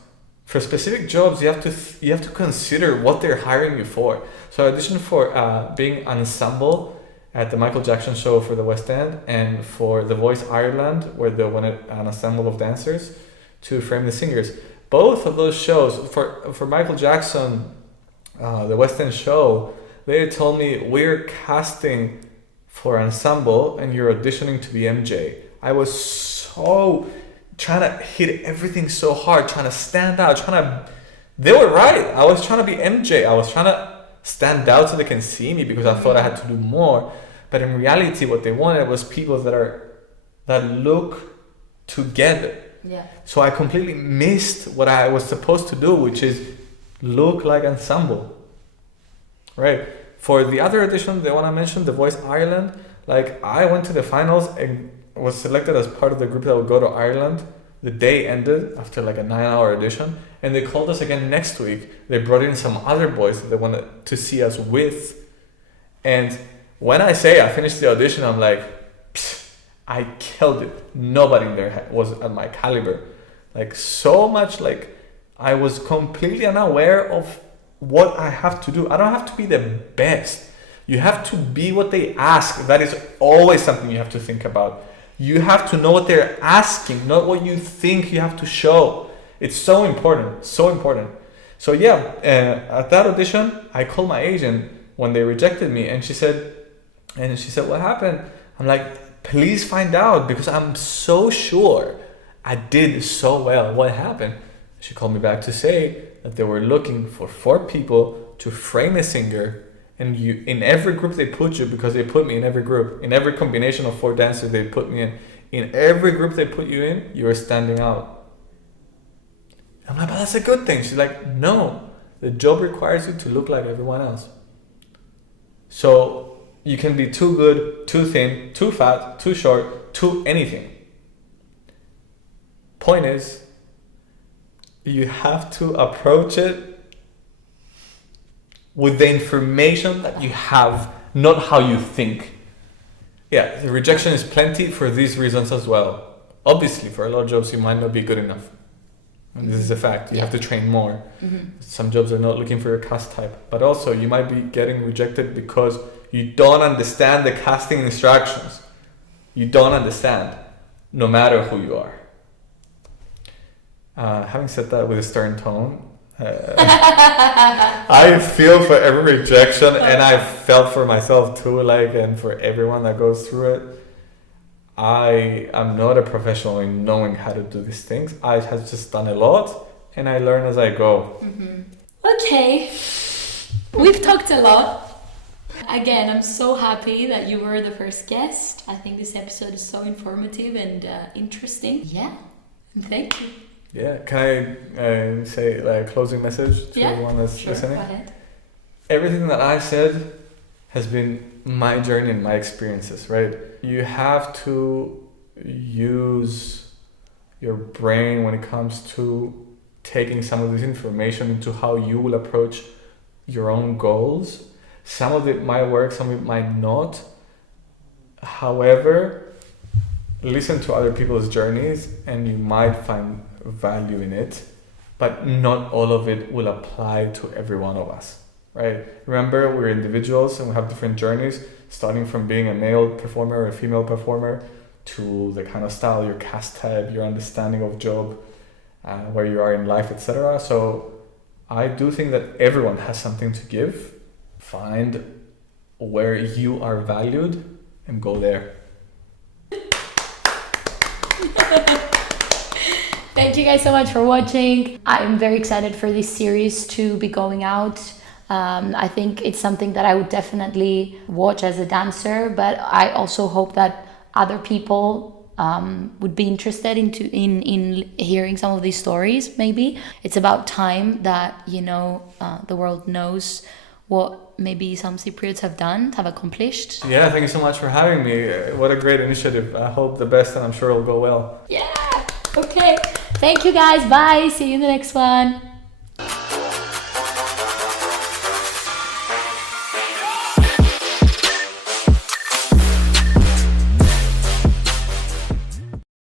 for specific jobs, you have to consider what they're hiring you for. So I auditioned for being an ensemble at the Michael Jackson show for the West End, and for The Voice Ireland, where they wanted an ensemble of dancers to frame the singers. Both of those shows, for Michael Jackson, the West End show, they told me, we're casting for ensemble and you're auditioning to be MJ. I was so trying to hit everything so hard, trying to stand out, they were right. I was trying to be MJ. I was trying to stand out so they can see me because I thought I had to do more. But in reality, what they wanted was people that look together. Yeah. So I completely missed what I was supposed to do, which is look like ensemble. Right? For the other audition, the one I mentioned, The Voice Ireland, like I went to the finals and was selected as part of the group that would go to Ireland. The day ended after like a 9-hour audition, and they called us again next week. They brought in some other boys that they wanted to see us with. And when I say I finished the audition, I'm like, I killed it. Nobody in there was at my caliber. Like so much, like I was completely unaware of what I have to do. I don't have to be the best. You have to be what they ask. That is always something you have to think about. You have to know what they're asking, not what you think you have to show. It's so important, so important. So at that audition, I called my agent when they rejected me, and she said, what happened? I'm like, please find out, because I'm so sure I did so well. What happened? She called me back to say that they were looking for 4 people to frame a singer, and you, in every group they put you, because they put me in every group, in every combination of 4 dancers they put me in every group they put you in, you are standing out. I'm like, but that's a good thing. She's like, no, the job requires you to look like everyone else. So you can be too good, too thin, too fat, too short, too anything. Point is, you have to approach it with the information that you have, not how you think. Yeah, the rejection is plenty for these reasons as well. Obviously, for a lot of jobs, you might not be good enough. And this is a fact. You have to train more. Mm-hmm. Some jobs are not looking for your cast type. But also, you might be getting rejected because you don't understand the casting instructions. You don't understand, no matter who you are. Having said that with a stern tone, I feel for every rejection, and I felt for myself too, and for everyone that goes through it. I am not a professional in knowing how to do these things. I have just done a lot, and I learn as I go. Mm-hmm. Okay, we've talked a lot. Again, I'm so happy that you were the first guest. I think this episode is so informative and interesting. Yeah, thank you. Yeah, can I say a closing message to everyone that's listening? Go ahead. Everything that I said has been my journey and my experiences, right? You have to use your brain when it comes to taking some of this information into how you will approach your own goals. Some of it might work, some of it might not. However, listen to other people's journeys and you might find value in it, but not all of it will apply to every one of us, right? Remember, we're individuals and we have different journeys, starting from being a male performer or a female performer to the kind of style, your cast type, your understanding of job, where you are in life, etc. So I do think that everyone has something to give. Find where you are valued and go there. Thank you guys so much for watching. I'm very excited for this series to be going out. I think it's something that I would definitely watch as a dancer, but I also hope that other people would be interested in hearing some of these stories. Maybe it's about time that the world knows what maybe some Cypriots have accomplished. Yeah, thank you so much for having me. What a great initiative. I hope the best, and I'm sure it'll go well. Yeah. Okay. Thank you guys. Bye. See you in the next one.